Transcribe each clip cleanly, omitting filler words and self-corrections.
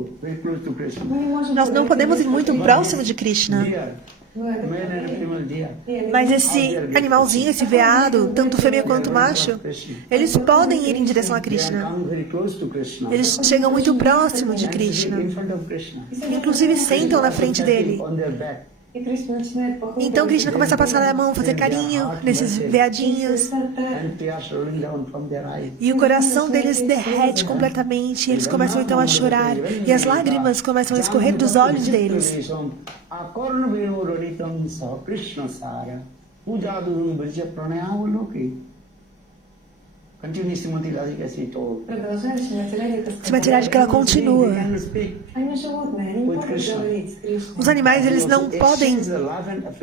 very close to Krishna. Nós não podemos ir muito próximo de Krishna. Deer, male and female deer. Mas esse animalzinho, esse veado, tanto fêmea quanto macho, eles podem ir em direção a They Krishna. come very close to Krishna. Eles chegam muito próximo de And sit Krishna. in front of Krishna. Inclusive sentam na frente dele. On their back. Então Krishna começa a passar a mão, fazer carinho nesses veadinhos. And tears rolling down from their eyes. E o coração deles derrete completamente. E eles começam então a chorar. E as lágrimas começam a escorrer dos olhos deles. Akarna venu raditam sa Krishna sara. Pujadum virja pranayavaloke. Continue Srimati Radhika se told. Srimati Radhika, ela continua. They can speak with Krishna. Os animais, eles não podem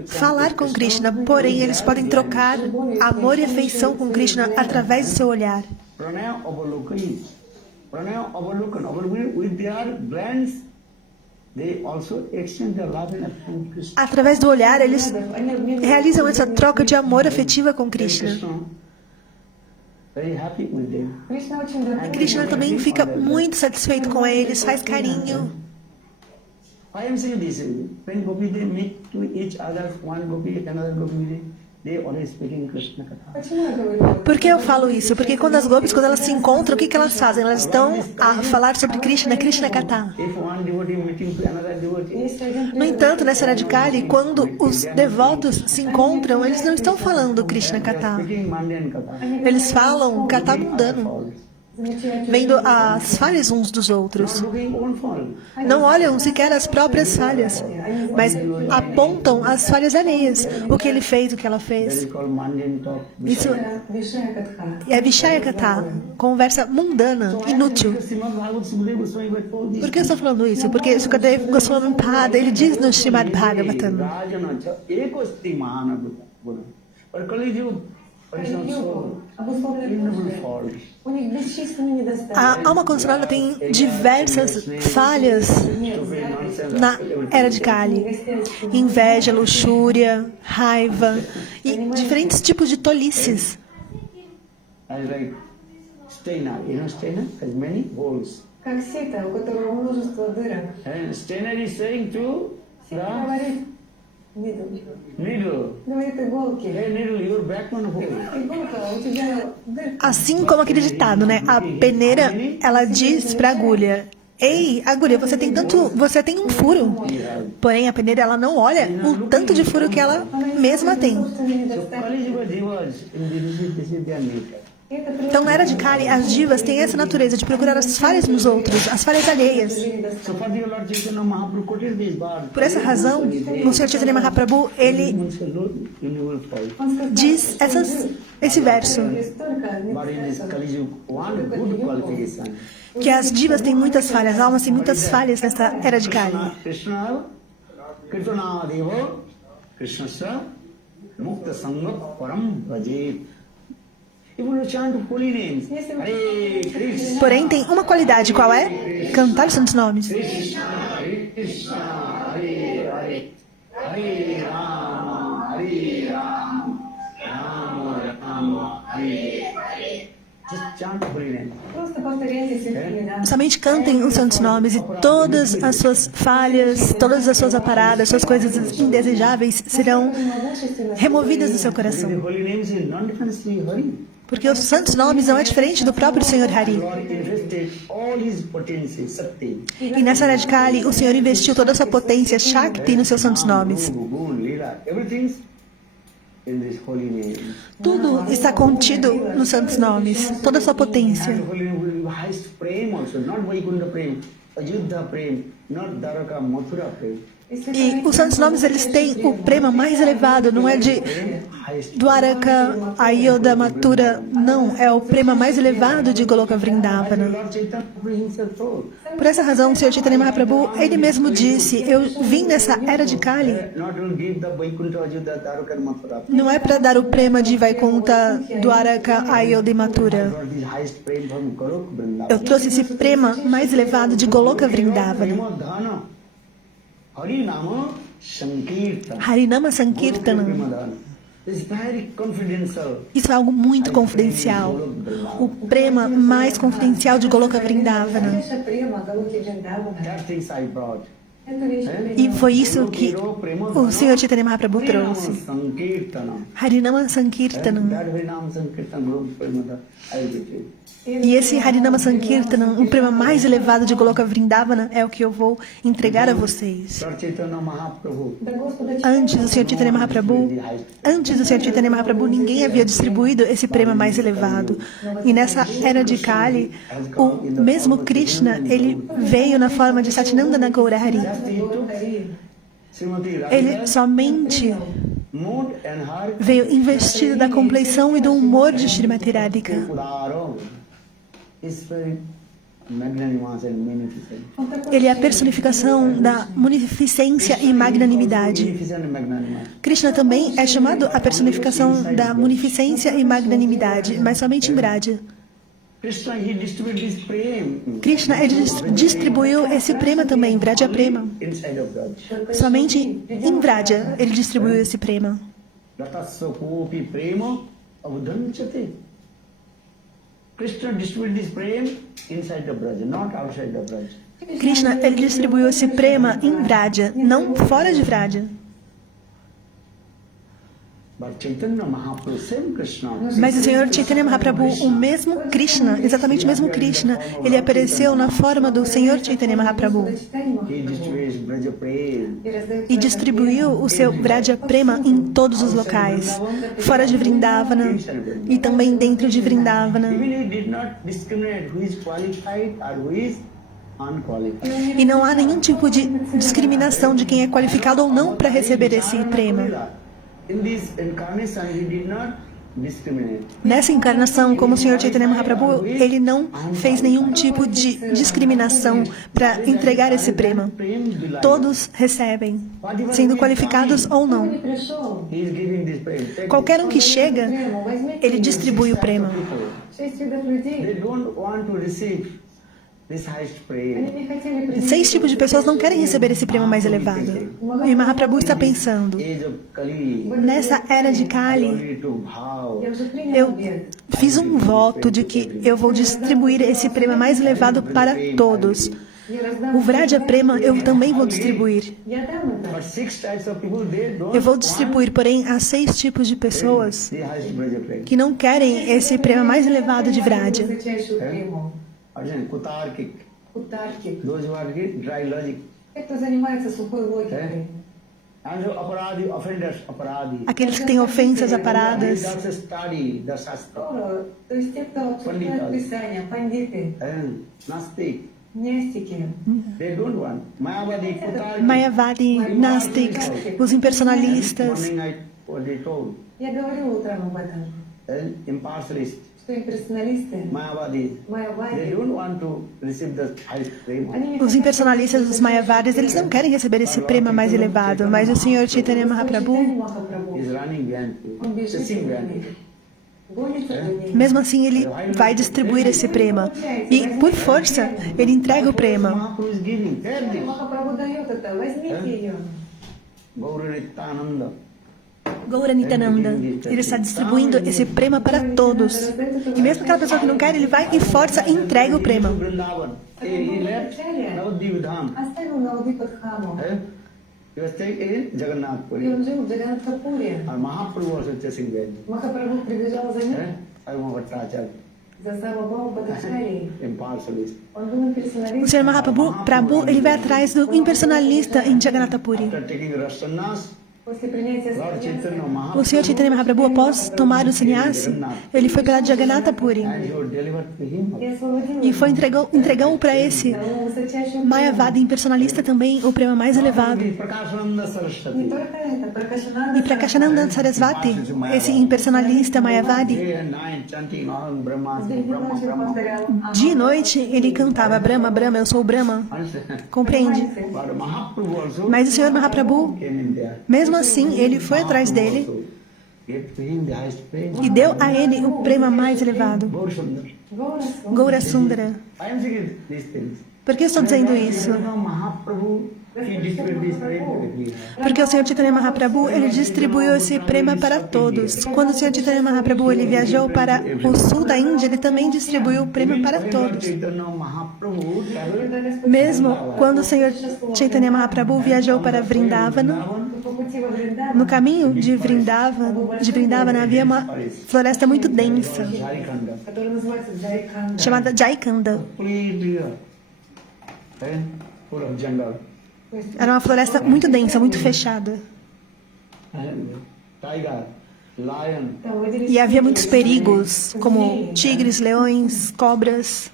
falar com Krishna, porém eles podem trocar amor e afeição com Krishna através do seu olhar. Pranaya avalokani. Pranaya avalokana. With their glands, they also exchange their love and affection to Krishna. Através do olhar, eles realizam essa troca de amor afetiva com And Krishna. very happy with them. E Krishna também fica muito satisfeito com eles, faz carinho. I am saying this, when Gopi they meet to each other, one Gopi, another Gopi, they always speaking Krishna Katha. Por que eu falo isso? Porque quando as gopis, quando elas se encontram, o que elas fazem? Elas estão a falar sobre Krishna, Krishna Katha. If one devotee meeting to another devotee, No entanto, nessa Radhikali, quando os devotos se encontram, eles não estão falando Krishna Katha. speaking mundane Katha. Eles falam Katha mundano, vendo as falhas uns dos outros. Looking own fault. Não olham sequer as próprias falhas, mas apontam as falhas alheias. O que ele fez, o que ela That fez. is called mundane talk. Isso é Vishaya Katha, conversa mundana, inútil. Srimad Bhagavad Sukadeva Goswami Bhatt told this. Por que eu estou falando isso? Porque Sukadeva Goswami Pada, ele diz no Srimad Bhagavatam, Rajana cha ekasti mahanabhuta guna. But Kali Yuga, innumerable faults. a alma condicionada tem diversas falhas na era de Kali. Inveja, luxúria, raiva e diferentes tipos de tolices. As like Steiner, you know Steiner has many holes. Как сито, у которого множество дырок. And Steiner is saying to Сито the говорит, needle, говорит иголки. hey needle, your back one hole. Иголка, у тебя дырка. Assim como aquele ditado, né? A peneira, ela diz para a agulha: "Ei, agulha, você tem um furo." Porém, a peneira, ela não olha o tanto de furo que ela mesma tem. So Kali Yuga Jivas, this is their nature. Então, na era de Kali, as divas têm essa natureza de procurar as falhas nos outros, as falhas alheias. So for the Lord Chaitanya Mahaprabhu quoted this verse. Por essa razão, o Sr. Chaitanya Mahaprabhu, ele diz esse verso, But in this Kali Yuga, one good qualification. que as divas têm muitas falhas, as almas têm muitas falhas nessa era de Kali. Krishna, Kirtana Deva, Krishna Sa, Mukta Sangha Param Bhajet. If you chant holy names, Hare Krishna, Porém, tem uma qualidade, qual é? Cantar os santos nomes. Krishna, Hare Krishna, Hare Hare, Hare Rama, Hare Rama, Rama Rama, Hare Hare. Just chant holy names. Просто повторяйте святые имена. Somente cantem os santos nomes e todas as suas falhas, todas as suas aparadas, suas coisas indesejáveis serão removidas do seu coração. The holy names is non-differently Hari. Porque os santos nomes não é diferente do próprio Senhor Hari. Lord invested all his potency, Sakti. E nessa era de Kali, o Senhor investiu toda a sua potência, Shakti, nos seus santos nomes. Gun, Lila, everything in this holy name. Tudo está contido nos santos nomes, toda a sua potência. And holy name will be highest prem also, not Vaikuntha prem, Ajudha prem, not Dwaraka, Mathura prem. E os santos nomes, eles têm o prema mais elevado, não é de Dwaraka, Ayodhya, Mathura, não, é o prema mais elevado de Goloka Vrindavana. Lord Chaitanya himself told, Por essa razão, o Sr. Chaitanya Mahaprabhu, ele mesmo disse, eu vim nessa era de Kali, not to give the Vaikuntha, Ajudha, Dwaraka, and Mathura. não é para dar o prema de Vaikuntha, Dwaraka, Ayodhya e Mathura. Lord, this highest prem from Golok Vrindavan. Eu trouxe esse prema mais elevado de Goloka Vrindavana. Prema dhana, Hari Nama Sankirtan. Harinama Sankirtanam. Prema dhana. It's very confidential. Isso é algo muito confidencial. O prema mais confidencial de Goloka Vrindavana. Конечно, према, Галоки Вриндавана. That things I brought. Это вещь E foi isso que o Senhor Chaitanya Mahaprabhu trouxe. Sankirtana. Harinama Sankirtanam. That Harinam Sankirtan Guru Premada I will give you. E esse Harinama Sankirtanam, o prema mais elevado de Goloka Vrindavana, é o que eu vou entregar a vocês. Lord Chaitanya Mahaprabhu. Да Господа Antes do Senhor Chaitanya Mahaprabhu, ninguém havia distribuído esse prema mais elevado. E nessa era de Kali, o mesmo Krishna, ele veio na forma de Satyanandana Gaurahari. Srimati Radhika Ele somente mood and her veio investido da compleição e do humor de Srimati Radhika. Udaro is very magnanimous and magnificent. Ele é a personificação da munificência e magnanimidade. Magnificent and magnanimous. Krishna também é chamado a personificação da munificência e magnanimidade, mas somente em Braja. Krishna, he distributed this prem Krishna ele distribuiu esse prema também, Vraja Prema. inside of God. Somente em Vraja ele distribuiu esse prema. Ratasya kopi prema avadhanchate. Krishna distributed this prem inside the Braj, not outside the Braj. Krishna ele distribuiu esse prema em Vraja, não fora de Vraja. But Chaitanya Mahaprabhu, same Krishna, Mas o Senhor Chaitanya Mahaprabhu, o mesmo Krishna, exatamente o mesmo Krishna, ele apareceu na forma do Senhor Chaitanya Mahaprabhu he distributes Braja prem. e distribuiu o seu Vraja Prema em todos os locais, fora de Vrindavana e também dentro de Vrindavana. Even he did not discriminate who is qualified or who is unqualified. E não há nenhum tipo de discriminação de quem é qualificado ou não para receber esse prema. In this incarnation, he did not discriminate. Nessa encarnação, como o Senhor Chaitanya Mahaprabhu, ele não fez nenhum tipo de discriminação para entregar esse prema. Todos recebem, sendo qualificados ou não. не пришел. He is giving this praise. Take Qualquer um que chega, Прему, возьмите ele distribui o prema. people. 6 видов людей. They don't want to receive this highest praise. Они не хотели принять 6 tipos de pessoas não querem receber esse prema mais elevado. E Mahaprabhu está pensando, Age of Kali. nessa era de Kali, Glory to Bhav. Я уже принял eu обед. fiz um voto de que eu vou distribuir esse prema mais elevado para todos. Я раздам. O Vraja Prema eu também vou distribuir. Я дам это. But 6 types of people, they don't Eu vou want distribuir, porém, a 6 tipos de pessoas the highest Braja praise. que não querem esse prema mais elevado de Vraja. Высочайшую прему. Again, Kutarkik. Кутарки. Those who are dry logic. Те, кто занимается сухой логикой. And so aparadi, offenders, aparadi. Aqueles que têm ofensas They aparadas. also study the Shastra. То есть те, кто обсуждает Писание, пандиты, And Nastik. гностики. They don't want. Mayavadi, Kutarki. Mayavadi, Nastics, os impersonalistas. Morning night, what they told. Я говорила утром об этом, And impartialist, что имперсоналисты, Mayavadi. They Майавади, don't want to receive the highest prema. они не Os хотят impersonalistas, os Mayavadis, eles não querem receber esse prema mais elevado, mas o Senhor Chaitanya Mahaprabhu, Махапрабху. Is running behind you. Он бежит Chasing за behind ними. you. Гонится за ними. mesmo assim, ele vai distribuir esse prema. E, por força, ele entrega o prema. Mahaprabhu is giving. There it is. Махапрабху дает это, возьмите ее. Gauranitananda. Gauranitananda, ele está distribuindo esse prema para todos. E mesmo aquela pessoa que não quer, ele vai e força e entrega o prema. Vrindavan. He left Navadvip Dham. Оставил Навадипадхаму. He was staying in И Jagannath Puri. он жил в Джаганатхапуре. And Mahaprabhu also chasing them. Махапрабху прибежал за ним, Sarvabhattacharya, за Сарвабхауму Бхаттачарьей. impartialist. Он был O имперсоналистом. Senhor Mahaprabhu, ele vai atrás do impersonalista em Jagannath Puri. After taking Rasanas, После принятия Lord Chaitanya саньяса, O Senhor Chaitanya Mahaprabhu, após tomar o sannyasi, ele foi pela Jagannath Puri and he would deliver to him. и освободил e foi entregou para esse дал ему высочайшую Mayavadi impersonalista também o prema mais elevado. Prakashananda Не Saraswati. только это, Пракашананда E para Kashananda Sarasvati, esse impersonalista Mayavadi, Day and night chanting Aham Brahma, день и Brahma, ночь Brahma. повторял. dia e noite ele cantava Brahma, Brahma, eu sou o Brahma. Compreende? But Mahaprabhu also Mas o Senhor Mahaprabhu, came in there. mesmo assim, ele foi atrás dele Also gave to him the highest praise. e deu a ele o prema mais elevado, Gaur Sundar. Голос. Gaura Sundara. I am saying these things. Por que eu estou dizendo isso? Chaitanya Mahaprabhu, he distributed this prema everywhere. Porque o Senhor Chaitanya Mahaprabhu, ele distribuiu esse prema para todos. Quando o Senhor Chaitanya Mahaprabhu ele viajou para o sul da Índia, ele também distribuiu o prema para When Lord todos. Chaitanya Mahaprabhu traveled Mesmo quando o Senhor Chaitanya Mahaprabhu viajou para Vrindavana, no caminho de Vrindavana havia uma floresta muito densa, Jharkhand, chamada Jharkhanda. completely full of jungle. Era uma floresta muito densa, muito fechada. And tiger, lion, E havia muitos perigos, como tigres, leões, cobras,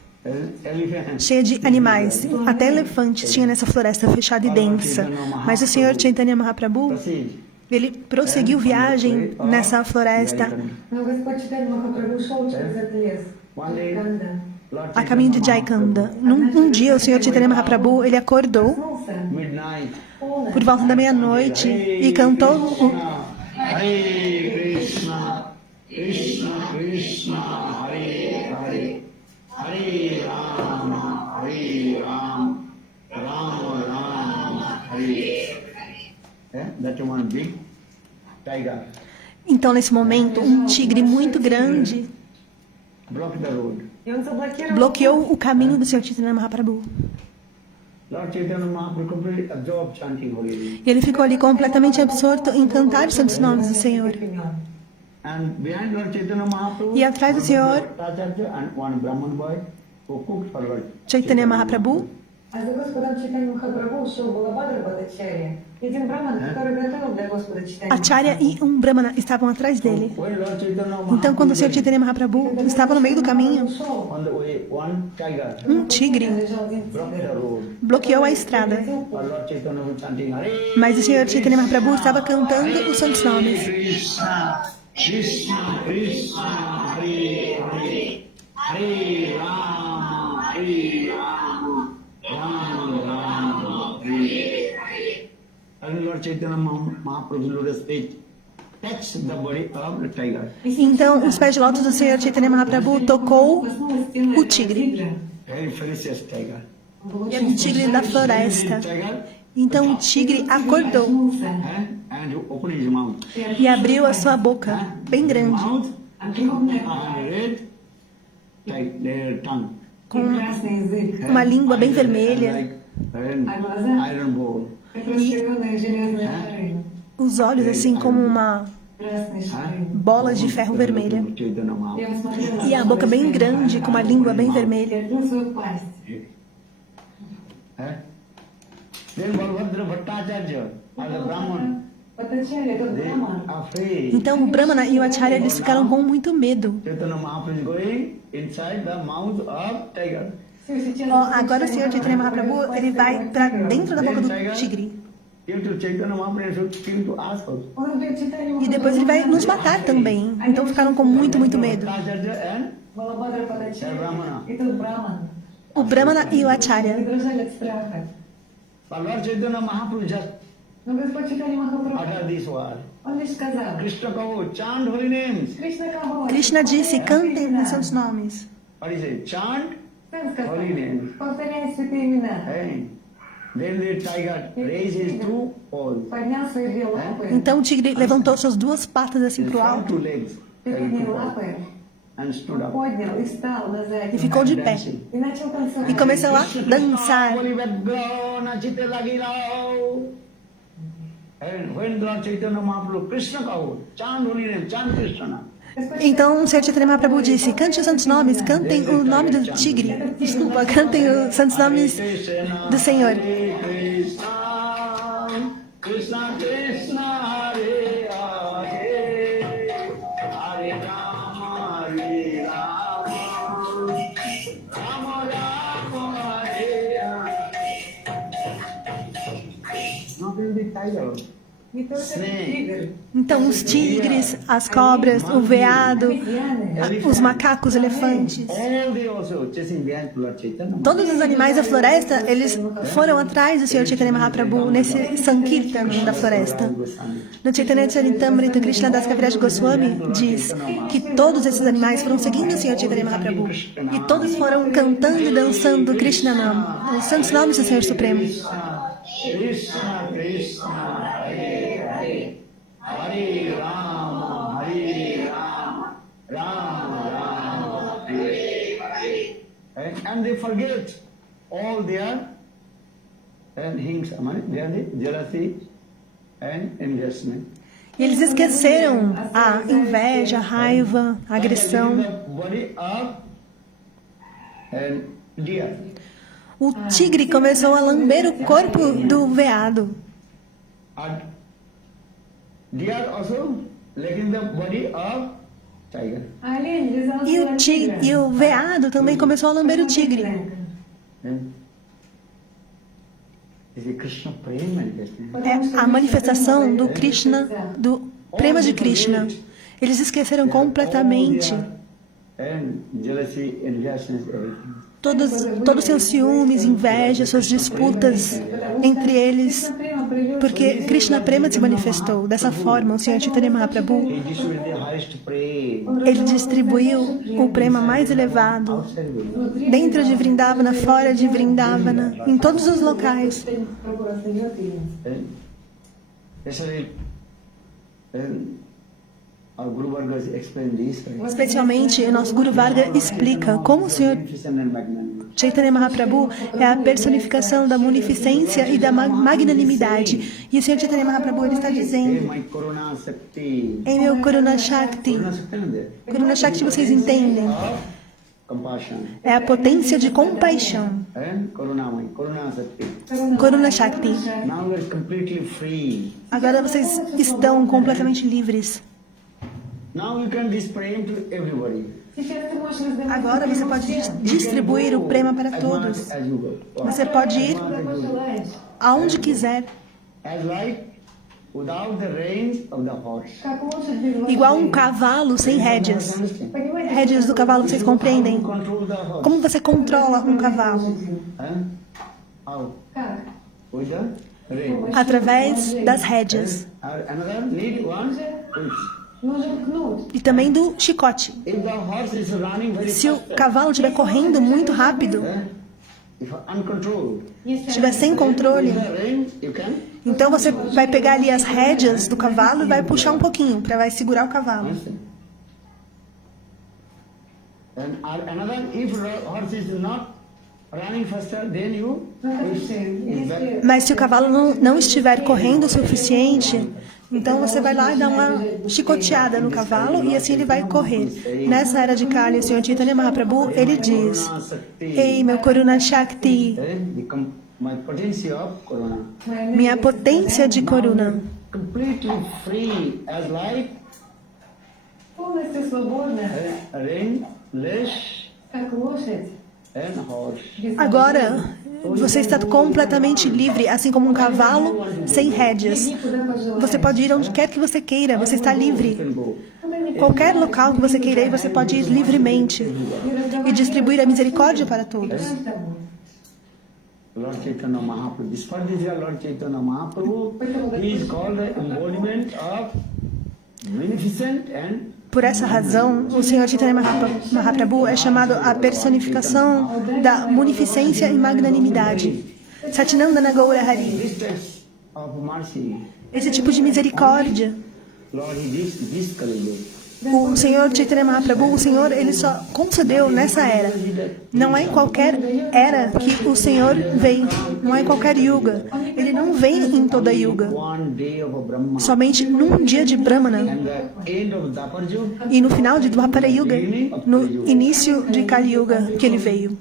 elephant. cheia de animais. Até elefantes tinha nessa floresta fechada e densa. Mas o Senhor Chaitanya Mahaprabhu, Proceed. ele prosseguiu viagem nessa floresta Но Господь Чайтанья Махапрабху шел через этот лес. One day, Jharkhanda. Lord a caminho de Jharkhanda. Um dia o Senhor Chaitanya Mahaprabhu, ele acordou Проснулся. midnight. por volta da meia-noite e cantou Hare Krishna, Krishna Krishna, Hare Hare, Hare Rama, Rama Rama, Hare. That one big tiger Então, nesse momento, um tigre muito grande blocked the road. И он заблокировал. bloqueou o caminho do Senhor Chaitanya Mahaprabhu. Lord Chaitanya Mahaprabhu completely absorbed chanting Hare. E ele ficou ali completamente absorto em cantar os santos nomes do Senhor. And behind Lord Chaitanya Mahaprabhu, E atrás do Senhor Bhattacharya and one Brahman boy who cooked for Lord Chaitanya Mahaprabhu, А за Господом Чайтаньей Махапрабху шел Балабхадра Бхаттачарья. И один браман, который готовил для Господа Чайтаньи Acharya e um Brahmana estavam atrás dele. When Lord Chaitanya Então, quando o Senhor Mahaprabhu Chaitanya Mahaprabhu estava no meio do caminho, on the way, one tiger tigre лежал один blocked the road. bloqueou a estrada. Lord Chaitanya was chanting Hare Mas o Senhor Chaitanya Mahaprabhu estava cantando os santos nomes. Krishna, Krishna Krishna, Hare Hare, Hare Rama, Rama Rama, Hare Hare. And Lord Chaitanya Mahaprabhu lotus feet touched the body of the tiger. Então, os pés de lótus do Senhor Chaitanya Mahaprabhu tocou o tigre. Very ferocious tiger. E era um tigre da floresta. Tiger, Então, o tigre acordou and opened his mouth. e abriu a sua boca, bem grande, Mouth and red, like their tongue. и красный язык, uma língua bem vermelha, Like iron bowl. как раскаленные железные шары. os olhos assim como uma Красные шары. bola de ferro vermelha. Chaitanya Mahaprabhu. Я смотрела E a boca bem grande, com uma língua bem vermelha. и открыл свою пасть. Then Balbhadra Bhattacharya, as a Brahman, Бхаттачарья, этот they браман, are afraid. Então, o Brahmana e o Acharya, eles ficaram com muito medo. Chaitanya Mahaprabhu is going inside the mouth of tiger. все сейчас... Ó, agora o Senhor Chaitanya Mahaprabhu, ele vai para dentro da boca do tigre. If to Chaitanya Mahaprabhu should kill to us also. Он говорит, Чайтанья E depois ele vai nos matar também. Então, ficaram com muito, muito medo. Bhattacharya and Балабхадра Бхаттачарья Brahmana. и тот браман. O Brahmana e o Они Acharya. дрожали от страха. but Lord Chaitanya Mahaprabhu just Но Господь Чайтанья Махапрабху, uttered this word. он лишь сказал, Krishna Kaho, chant holy names. Кришна кого? Krishna disse, cantem os seus nomes. What is it? Chant Сын сказал, holy names. повторяй святые имена. Hey. Then the tiger raised his two paws. Поднял свои две лапы, Então, o tigre levantou suas duas patas assim His pro front alto two legs. передние two paws, лапы, and stood up. поднял и встал на e задние. ficou de pé. Dancing. И начал танцевать. E começou a dançar. And when Lord Chaitanya Mahaprabhu, Krishna Kaho, chant holy name, chant Krishna. Então, o Senhor Chaitanya Mahaprabhu disse, cante os santos nomes, cantem o nome do tigre. Desculpa, cantem os santos nomes do Senhor. Krishna Krishna, Hare Hare, Hare Rama, Hare Rama, Rama Rama, Hare Hare. Not only tiger, Не только Snake. тигр, Então, os tigres, as cobras, o veado, os macacos, elefantes, All they also chasing behind Lord Chaitanya. todos os animais da floresta, eles foram atrás do Senhor Chaitanya Mahaprabhu nesse Sankirtan da floresta. No Chaitanya Charitamrita, Krishna Das Kaviraj Goswami diz que todos esses animais foram seguindo o Senhor Chaitanya Mahaprabhu e todos foram cantando e dançando Krishna Nam, os santos nomes do Senhor Supremo. Krishna Krishna Hare Hare Hare Rama Rama Rama Hare Hare. And they forget all their things, jealousy and investment. E eles esqueceram a inveja, a raiva, a agressão. O tigre começou a lamber o corpo do veado. E o veado também começou a lamber o tigre. É a manifestação do Krishna, do prema de Krishna. Eles esqueceram completamente todos seus ciúmes, inveja, suas disputas entre eles, porque Krishna Prema se manifestou. Dessa forma, o Senhor Chaitanya Mahaprabhu, ele distribuiu o prema mais elevado dentro de Vrindavana, fora de Vrindavana, em todos os locais. Especialmente, o nosso Guru Varga explica como o Senhor Chaitanya Mahaprabhu é a personificação da munificência e da magnanimidade. E o Senhor Chaitanya Mahaprabhu ele está dizendo: em meu Karuna Shakti. Karuna Shakti vocês entendem? É a potência de compaixão. Karuna Shakti. Agora vocês estão completamente livres. Agora você pode distribuir o prema para todos. Você pode ir aonde quiser. Igual um cavalo sem rédeas. Rédeas do cavalo, vocês compreendem? Como você controla um cavalo? Através das rédeas. E também do chicote. Se o cavalo estiver correndo muito rápido, estiver sem controle, então você vai pegar ali as rédeas do cavalo e vai puxar um pouquinho, para vai segurar o cavalo. Mas se o cavalo não estiver correndo o suficiente, então você vai lá e dá uma chicoteada no cavalo e assim ele vai correr. Nessa era de Kali, o Senhor Chaitanya Mahaprabhu, ele diz: ei, meu Karuna Shakti, minha potência de Karuna, agora você está completamente livre, assim como um cavalo sem rédeas. Você pode ir onde quer que você queira, você está livre. Qualquer local que você queira ir, você pode ir livremente e distribuir a misericórdia para todos. Lord Chaitanya Mahaprabhu. Despite this, Lord Chaitanya Mahaprabhu, he is called the embodiment of beneficent and. Por essa razão, o Senhor Chaitanya Mahaprabhu é chamado a personificação da munificência e magnanimidade. Satinandana Gaura Hari. Esse tipo de misericórdia. O Senhor Chaitanya Mahaprabhu, o Senhor, ele só concedeu nessa era. Não é em qualquer era que o Senhor vem. Não é em qualquer yuga. Ele não vem em toda yuga. Somente num dia de Brahmana. E no final de Dwapara Yuga, no início de Kali Yuga, que ele veio.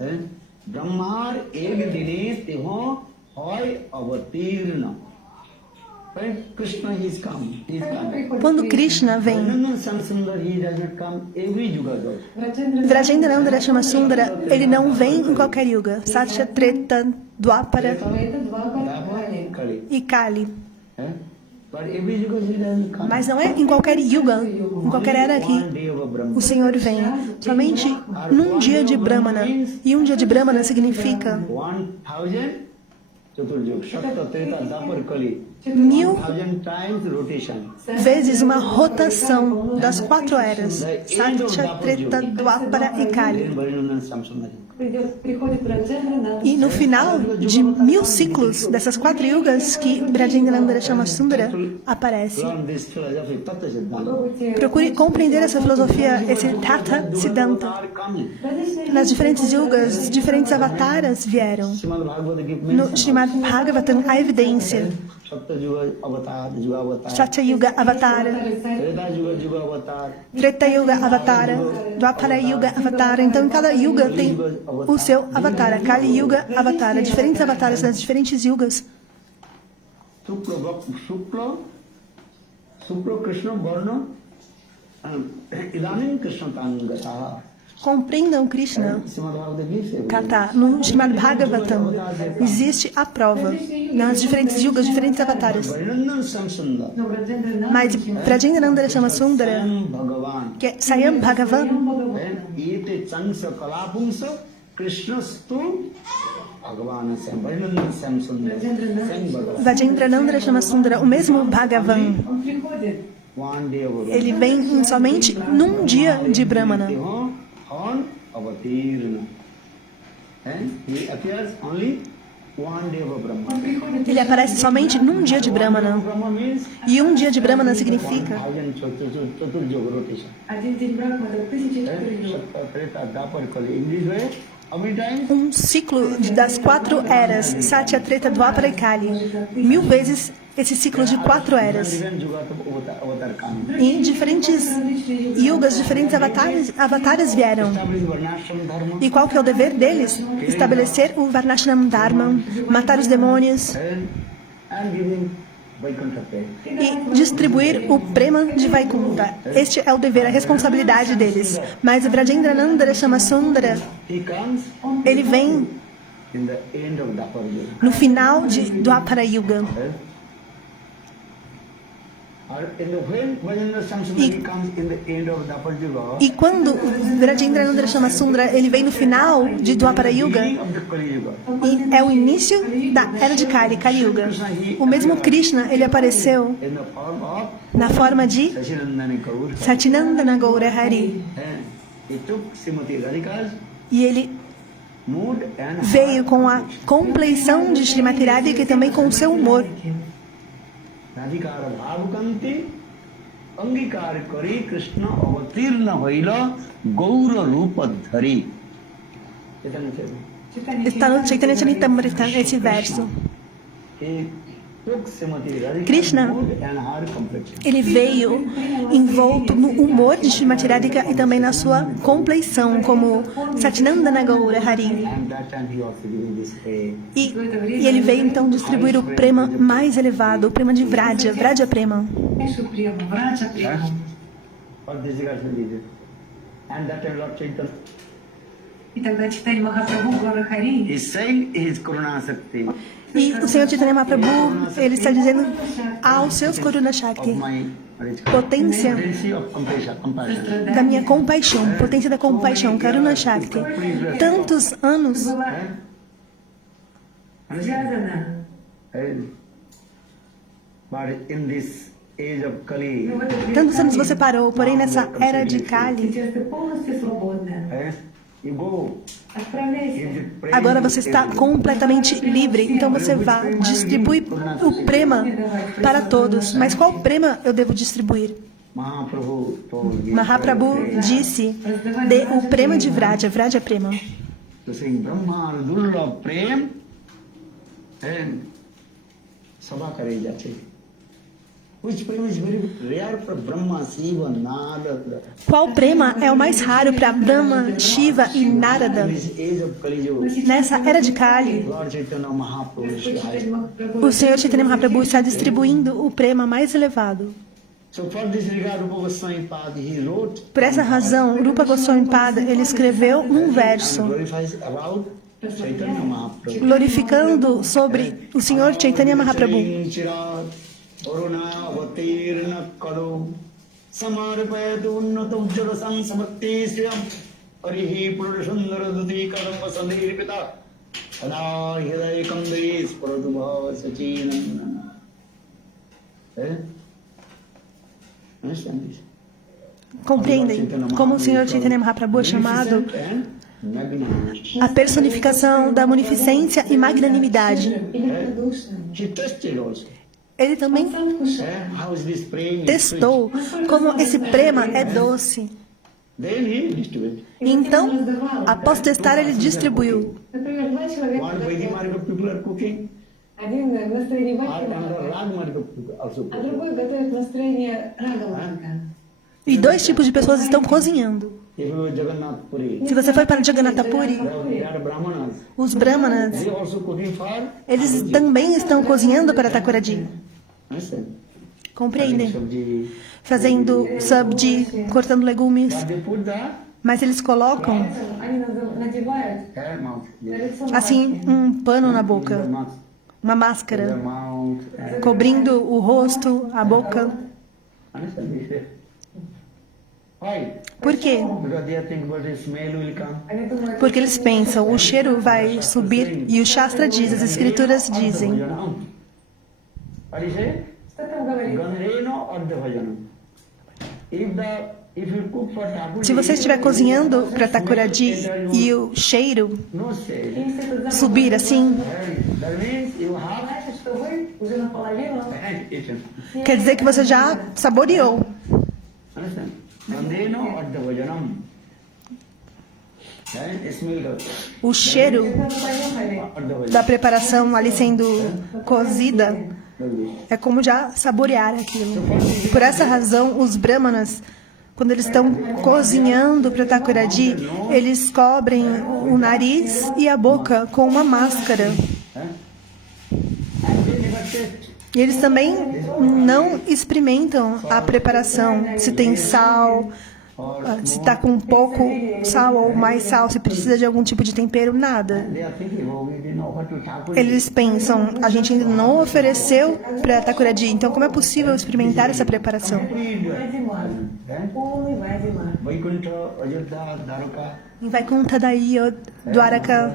Quando Krishna vem, Vrajendanandara Shama Sundara, ele não vem em qualquer yuga. Satya, Treta, Dwapara e Kali. But every yuga he doesn't come. Mas não é em qualquer yuga, em qualquer era que One day of a Brahma. o Senhor vem. Somente num dia de Brahmana. E um dia de Brahmana significa 1000 Chaturjug, Shakta, Treta, Dapar, Kali. 1000 1000 times rotation. vezes uma rotação das 4 eras: Satya, Treta, Dwapara e Kali. Then Varinundan Samsundari. Приходит Раджендра, E no final de 1000 ciclos dessas 4 yugas que Brajendra Shama Sundara aparece. Learn this philosophy, Tattva Siddhanta. Procure compreender essa filosofia, esse Tata Siddhanta. Are coming. Nas diferentes yugas, diferentes avataras vieram. Srimad Bhagavata gives No mention. Srimad Bhagavatam há evidência. Sapta Yuga Avatar, Yuga Avatar. Satya Yuga Avatara, Treta Yuga, Yuga Avatar. Treta Yuga Avatara, Dwapara Yuga Avatara. Então, cada yuga tem o seu avatara. Kali Yuga Avatara. Diferentes avataras das diferentes yugas. Supra Krishna Varna. Idanim Krishna Tangata. Compreendam Krishna. Srimad Bhagavata gives it. Kata. No Srimad Bhagavatam existe a prova nas diferentes yugas, diferentes avatares. Varinundan Samsundar. но Раджендра Mas Brajendra Shama Sundara, Bhagavan. que é Sayam Bhagavan, Ete Chansa Kalapumsa Krishnastu Bhagavan Sam. Varinundan Samsundar. Sam Bhagavan. Vajendranandra Shama Sundara, o mesmo Bhagavan, он приходит. One day of ele vem somente num dia de Brahmana. on Avatirna. And he appears only one day of a Brahma. Он приходит Ele aparece somente num dia de Brahmana. Brahma means E um dia de Brahmana significa 1000 Chaturjug rotation. один день Брахма, это 1000 Chaturjug. Shakta, Treta, Dapar, Kali. In this way, how many times? um ciclo das 4 eras, Satya, Treta, Dwapara e Kali. 1000 vezes esse ciclo de 4 eras. Different Yuga Avatar coming. E diferentes yugas, diferentes avatares vieram. Establish Varnashram Dharma. E qual que é o dever deles? Estabelecer o Varnashram Dharma, matar os demônios And giving Vaikuntha Prema. e distribuir o prema de Vaikunta. Este é o dever, a responsabilidade deles. Mas o Brajendranandra Shama Sundara, He comes ele vem in the end of Dapar Yuga. no final de Dwapara Yuga. Or in the when Varinundan Samsundari comes in the end of Dapar Yuga. E quando o Brajendranandra Shama Sundara, ele vem no final de Dwapara Yuga, Beginning of the Kali Yuga. e é o início da era de Kali, Kali Yuga. O mesmo Krishna, ele apareceu In the form of na forma de Sachinandana Gaur. Satinandana Gaura Hari. And he took Srimati Radhika's E ele mood and veio com a compleição de Srimati Radhika e também com o seu humor. Radhikara Bhavukanti Angikar Kari Krishna Avatirna Hoila Gaura Rupa Dhari. Está no Chaitanya Charitamrita esse verso. He took Srimati Radhika's Krishna, mood and her complexion. ele veio envolto no humor de Srimati Radhika e também na sua compleição, como Satinandana Gaura Hari. And that time he also giving this E ele veio então distribuir o prema mais elevado, o prema de Vraja, Vraja Prema. Эшу Прему, Враджа Прему. for this regards to Jesus. And that time Lord Chaitanya И тогда Чайтанья Махапрабху Гора Хари is saying his Karuna Sakti E o Senhor Chaitanya Mahaprabhu, ele está dizendo aos seus Karuna of Shakti, my potência potency of compassion. da minha compaixão, potência da compaixão, Karuna Shakti. Tantos anos связана. But in this age of Kali, Но в этот век Tantos anos Кали você parou, porém nessa era de Kali, сейчас ты полностью свободна. you go, Отправляйся. give the praise agora to você está everyone. completamente livre. Então você vá, distribui o prema para todos. Mas qual prema eu devo distribuir? Mahaprabhu told me, Mahaprabhu disse, dê o prema de Vraja, Vraja Prema. to sing Brahma Durlabh Prem and Sabha Kare Jache. Which prem is very rare for Brahma, Shiva, Narada. Qual prema é o mais raro para Brahma, Shiva e Narada? In this age of Kali Yuga, Nessa era de Kali, Lord Chaitanya Mahaprabhu is the highest. o Senhor Chaitanya Mahaprabhu está distribuindo o prema mais elevado. So for this regard, Rupa Goswami Pada, he wrote Por essa razão, Rupa Goswami Pada, ele escreveu um and verso glorifies about Chaitanya Mahaprabhu. glorificando sobre o Senhor Chaitanya Mahaprabhu. Saying, Chirag, Varuna avatirna kado samarpayatu unnatam jalasan samatti sriyam arihi purushandara duti kadamba sanirpita sada hidaya kamdris paradubhava sachinam. Understand this? Compreendem como o Senhor Chaitanya Mahaprabhu é chamado a personificação da munificência e magnanimidade. She tested also. Ele também How is this praying? testou como esse prema é doce. Then he distributed. Então, após testar, ele distribuiu. Например, два человека One Vaidhi Marga people are cooking, один в настроении or Вахи, another Rag Marga people also а cooking. другой готовит настроение Рагаланка. E dois tipos de pessoas estão cozinhando. If you go to Jagannath Puri, Se você for para Jagannatha Puri, there are Brahmanas. os brahmanas, They also cooking for eles também estão cozinhando para Thakurji. understand? Compreendem? Sabji. Fazendo sabji, cortando legumes. But they put the Mas eles colocam, Они надевают hair mouth. на Yes. лицо assim, um pano na The boca. mouth. Uma The máscara. mouth. Cobrindo o rosto, a boca. Understand this? Why? Por quê? Because they are thinking about the smell will come. Они думают, Porque eles pensam, o cheiro vai subir. E o Shastra diz, as escrituras dizem. What is it? что там говорит? Ganreno Adha Bhajanam. If you cook for Thakur, Se você estiver cozinhando para Thakurji e o cheiro no say. Если этот запах subir assim, That means you have значит, что вы уже наполовину and eaten. quer dizer que você já saboreou. Understand? Ganreno Adha Bhajanam. And smell good. O cheiro когда вы понюхали, Adha Bhajanam. da preparação ali sendo cozida Like this. é como já saborear aquilo. Por essa razão, os brahmanas, quando eles estão cozinhando para Thakurji, eles cobrem o nariz e a boca com uma máscara. And they never taste. E eles também não experimentam a preparação, se tem sal, se está com pouco sal ou mais sal, se precisa de algum tipo de tempero, nada. They are thinking, oh, we didn't offer to Thakur. Eles pensam, a gente ainda não ofereceu para Thakurji, então como é possível experimentar essa preparação? Вадимар, полный Вадимар. Vaikuntha, Ayodhya, Dwaraka. Em Vaikuntha Dwaraka,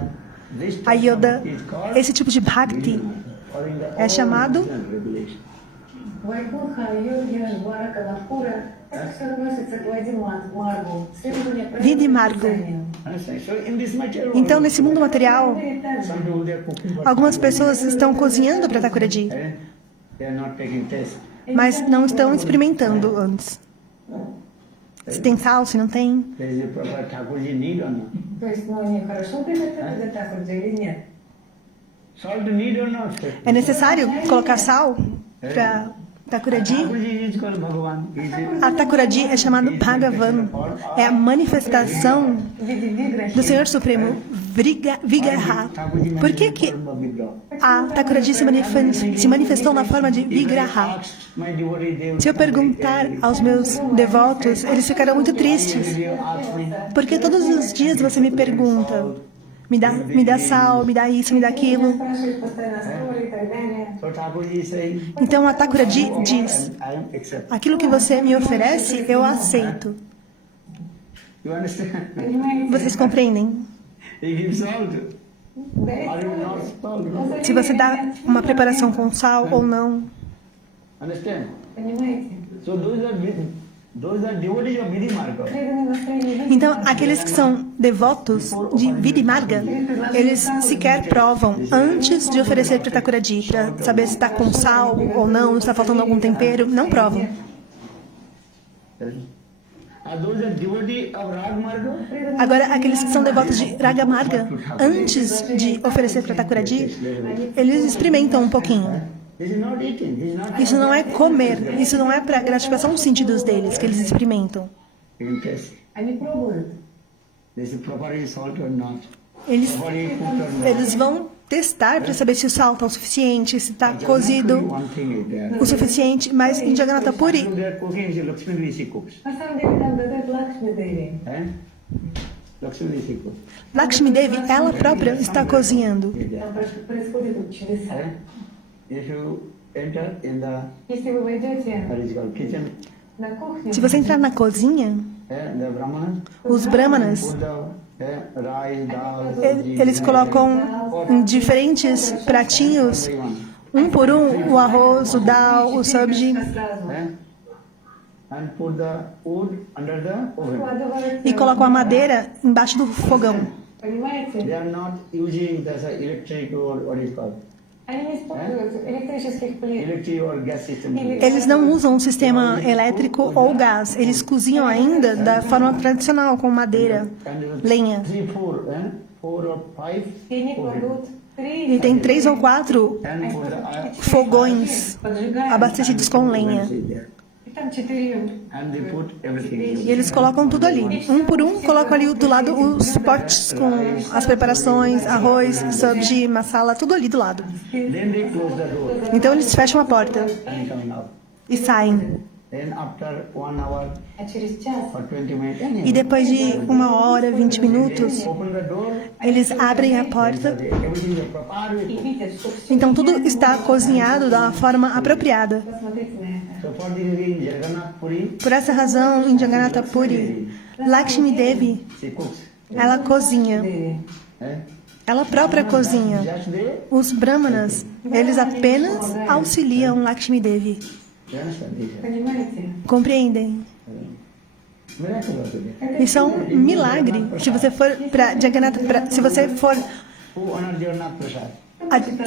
This Ayodhya, is called esse tipo de bhakti or in the é chamado regulation. Вайкунха, Йогия, Дварака, Напура, это все относится к Вадимаргу. Следование Vida e Margo. правильным Understand? So in this material Então, world, nesse mundo material, some people they are cooking for algumas pessoas estão cozinhando para Thakurji, and they are not taking taste. mas não estão experimentando antes. Se tem sal, se não tem. There is a proper Thakurji need or not? То есть, ну, они хорошо приготовили для Тахурджи или нет? Salt need or not? É necessário colocar sal para Thakurji? Thakurji is called Bhagavan. He is A Thakurji é chamado Bhagavan. É a manifestação В виде виграхи. do Senhor Supremo, Vigraha. Por que que a Thakurji se manifestou na forma de Vigraha? my devotee, they will Se eu perguntar aos meus devotos, eles ficarão muito tristes. ask me, Porque todos os dias você me pergunta, me dá sal, me dá isso, me dá aquilo. Спрашивают постоянно соли и так далее. so Thakurji is saying, Então a Thakurji diz, I am accept. aquilo que você me oferece, eu aceito. You understand? Понимаете? Vocês compreendem? He gives salt. Да, Are you not salt? Se você dá uma preparação com sal ou não. Understand? Понимаете? So those are devotees of Vidhi Marga. Преданные настроение видят. Então, aqueles que são devotos de Vidimarga, eles sequer provam antes de oferecer para Thakurji, para saber se está com sal ou não, se está faltando algum tempero, não provam. Those are devotees of Rag Marga. Agora, aqueles que são devotos de Ragamarga, antes de oferecer para Thakurji, eles experimentam um pouquinho. This is not eating. This is not. Isso não é comer, isso não é para gratificação dos sentidos deles que eles experimentam. You can taste. Они пробуют. This is properly salt or not. Eles, Properly cooked or not. eles vão testar para saber se o sal está o suficiente, se está cozido One thing is there. o suficiente, mas em Jagannatha Puri, They are cooking is Lakshmi Rishi cooks. На самом деле там готовят Лакшми Деви. Eh? Lakshmi Rishi cooks. Lakshmi Devi, ela própria está cozinhando. Там происходят чудеса. If you enter in the Если вы войдете what is called kitchen, на кухню, Se você entrar na cozinha, the Brahmanas os brahmanas, put the rice, dal, eles colocam em diferentes pratinhos, um por um, o arroz, o dal, o sabji, сразу. and put the wood under the oven. Вкладывают, e colocam a madeira embaixo do fogão. понимаете? They are not using the electric or what is called Они не используют электрических плит. electric or gas system. Eles não usam um sistema elétrico ou gás. Eles cozinham ainda da forma tradicional, com madeira, lenha. 3, 4, 4 or 5 И они кладут E 3 tem 3 ou 4 and put the fogões поджигают. abastecidos com lenha. И там 4. and they put everything. E eles colocam tudo ali. Um por um, colocam ali do lado os potes com as preparações, arroz, sabji, masala, tudo ali do lado. Then they close the door Então eles fecham a porta and come out. e saem. Then after 1 hour А через час or 20 minutes, E depois de 1 hora, 20 minutos, open the door. eles abrem a porta. Everything is prepared. и видят, что все. Então tudo está cozinhado da forma apropriada. Посмотрите на это. So for this reason, Jagannath Puri, Por essa razão, em Jagannatha Puri, Lakshmi Devi, she cooks. ela cozinha. Eh? Ela própria cozinha. Just they, Os brahmanas, eles apenas auxiliam Lakshmi Devi. you understand this? Понимаете? Compreendem? Miraculous. Isn't it? Isso é um milagre. Se você for para Jagannatha, se você for Who honors Jagannath Prasad?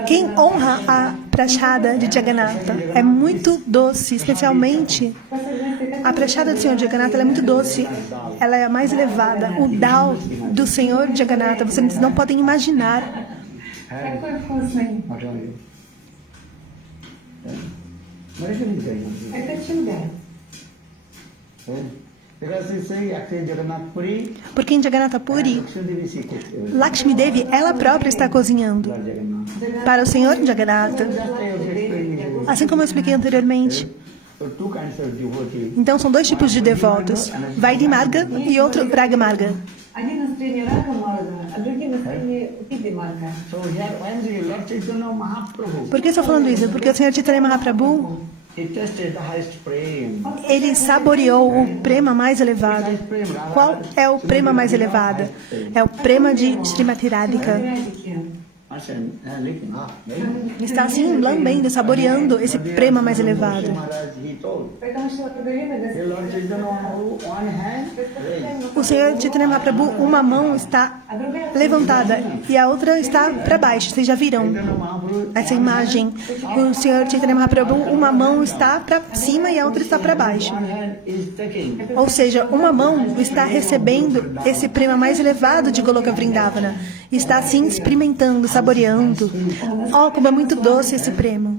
quem honra a prachada de Jagannatha é muito doce, especialmente a prachada do Senhor Jagannatha, ela é muito doce. Ela é a mais elevada. O dal do Senhor Jagannatha, vocês não podem imaginar. Такой вкусный. What are you? Miracle is going on. Это чудо. Because you say, actually, Jagannath Puri, Porque em Jagannatha Puri, Lakshmi Devi, she cooks everything. Lakshmi Devi, ela própria está cozinhando Lord Jagannath. para o Senhor Jagannatha. Just I also explained you. Assim como eu expliquei anteriormente. So two kinds of devotees. Então são dois tipos de devotos, Vaidhi Marga e outro Raga Marga. Один настроение рака Марга, а другие настроение Види Марга. So here, when the Lord Chaitanya Mahaprabhu, Por que eu estou falando isso? Porque o Senhor Chaitanya Mahaprabhu, he tasted the highest prem. ele saboreou o prema mais elevado. Highest prem, Radha. Qual é o prema mais elevado? É o prema de Srimati Radhika. Радики. Looking up, right? Ele está assim, lambendo, saboreando esse prema mais elevado. Maharaj, he told, Поэтому что Прабхупада the Lord Chaitanya Mahaprabhu, one hand raised. O Senhor Chaitanya Mahaprabhu, uma mão está levantada e a outra está para baixo. Vocês já viram Chaitanya Mahaprabhu, essa imagem? O Senhor Chaitanya Mahaprabhu, uma mão está para cima e a outra está para baixo. one hand is taking. Ou seja, uma mão está recebendo esse prema mais elevado de Goloka Vrindavana. Está assim experimentando, saboreando. Oh, como é muito doce esse prema.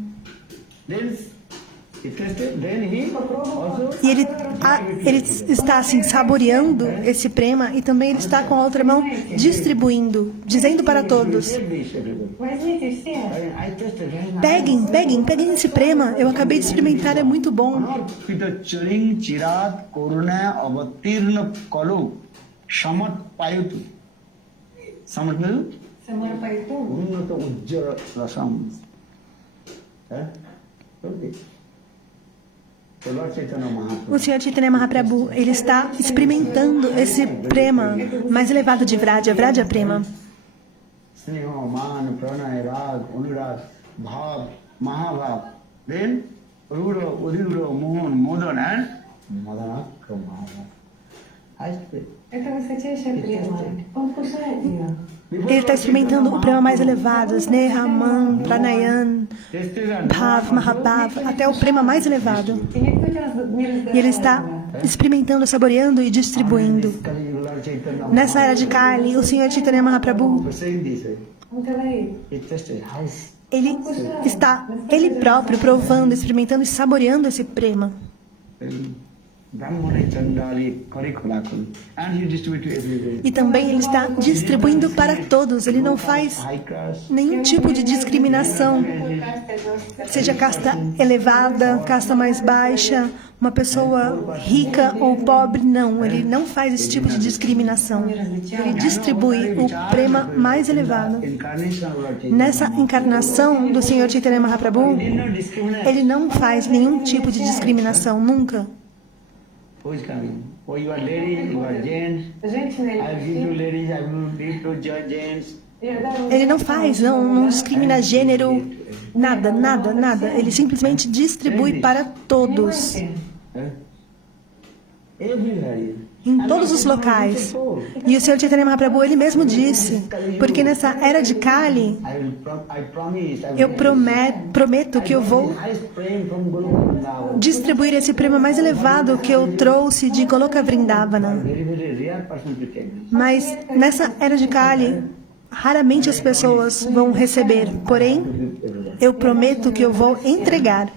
Then he tasted, then he also E ele está assim saboreando esse prema e também ele está com a outra mão distribuindo, dizendo para todos: gave this everybody. возьмите все. I tasted very nice. peguem, peguem, peguem esse prema. Eu acabei de experimentar, é muito bom. Pita charing chirat koruna avatirna kalu samat payutu. Samat payutu? Самара Пайту. Unnata ujjara rasam. Okay. So Lord Chaitanya Mahaprabhu. O Senhor Chaitanya Mahaprabhu, ele está experimentando esse prema mais elevado de Vraja, Vraja Prema. Sneha, Man, Pranay, Rag, Anurag, Bhav, Mahabhav. Then Rura, Udira, Mohan, Modan and Madanaka Mahabhav. I speak. Это высочайшая према. Он вкушает ее. Ele está experimentando o prema mais elevado, Sneha, Man, Pranayan, Bhav, Mahabhav, até o prema mais elevado. И никто не E ele está experimentando, saboreando e distribuindo. Lord Chaitanya Nessa era de Kali, o Senhor Chaitanya Mahaprabhu, Mahaprabhu saying this. Он говорит, He tasted highest. ele está, ele próprio, provando, experimentando e saboreando esse prema. Brahmana Chandali Karikulaku. And he distribute to everywhere. E também ele está distribuindo para todos. Ele não faz High class. nenhum tipo de discriminação, seja casta elevada, casta mais baixa, uma pessoa rica ou pobre, não. Ele não faz esse tipo de discriminação. Ele distribui o prema mais elevado. Incarnation of Lord Chaitanya. Nessa encarnação do Senhor Chaitanya Mahaprabhu, Did not discriminate. ele não faz nenhum tipo de discriminação, nunca. Who is coming? Oh, you are lady, you are gents. Женщина I will give to или ladies, I will give to gents. Ele não faz, não discrimina gênero, nada, nada, nada. Ele simplesmente distribui para todos, Everywhere. em todos os locais. E o Senhor Chaitanya Mahaprabhu, ele mesmo disse, porque nessa era de Kali, I promise. eu prometo que eu vou I pray from Guru Vrindavan. distribuir esse prêmio mais elevado que eu trouxe de Goloka Vrindavana. Very, very rare person to take this. Mas nessa era de Kali, raramente as pessoas vão receber. Porém, eu prometo que eu vou entregar.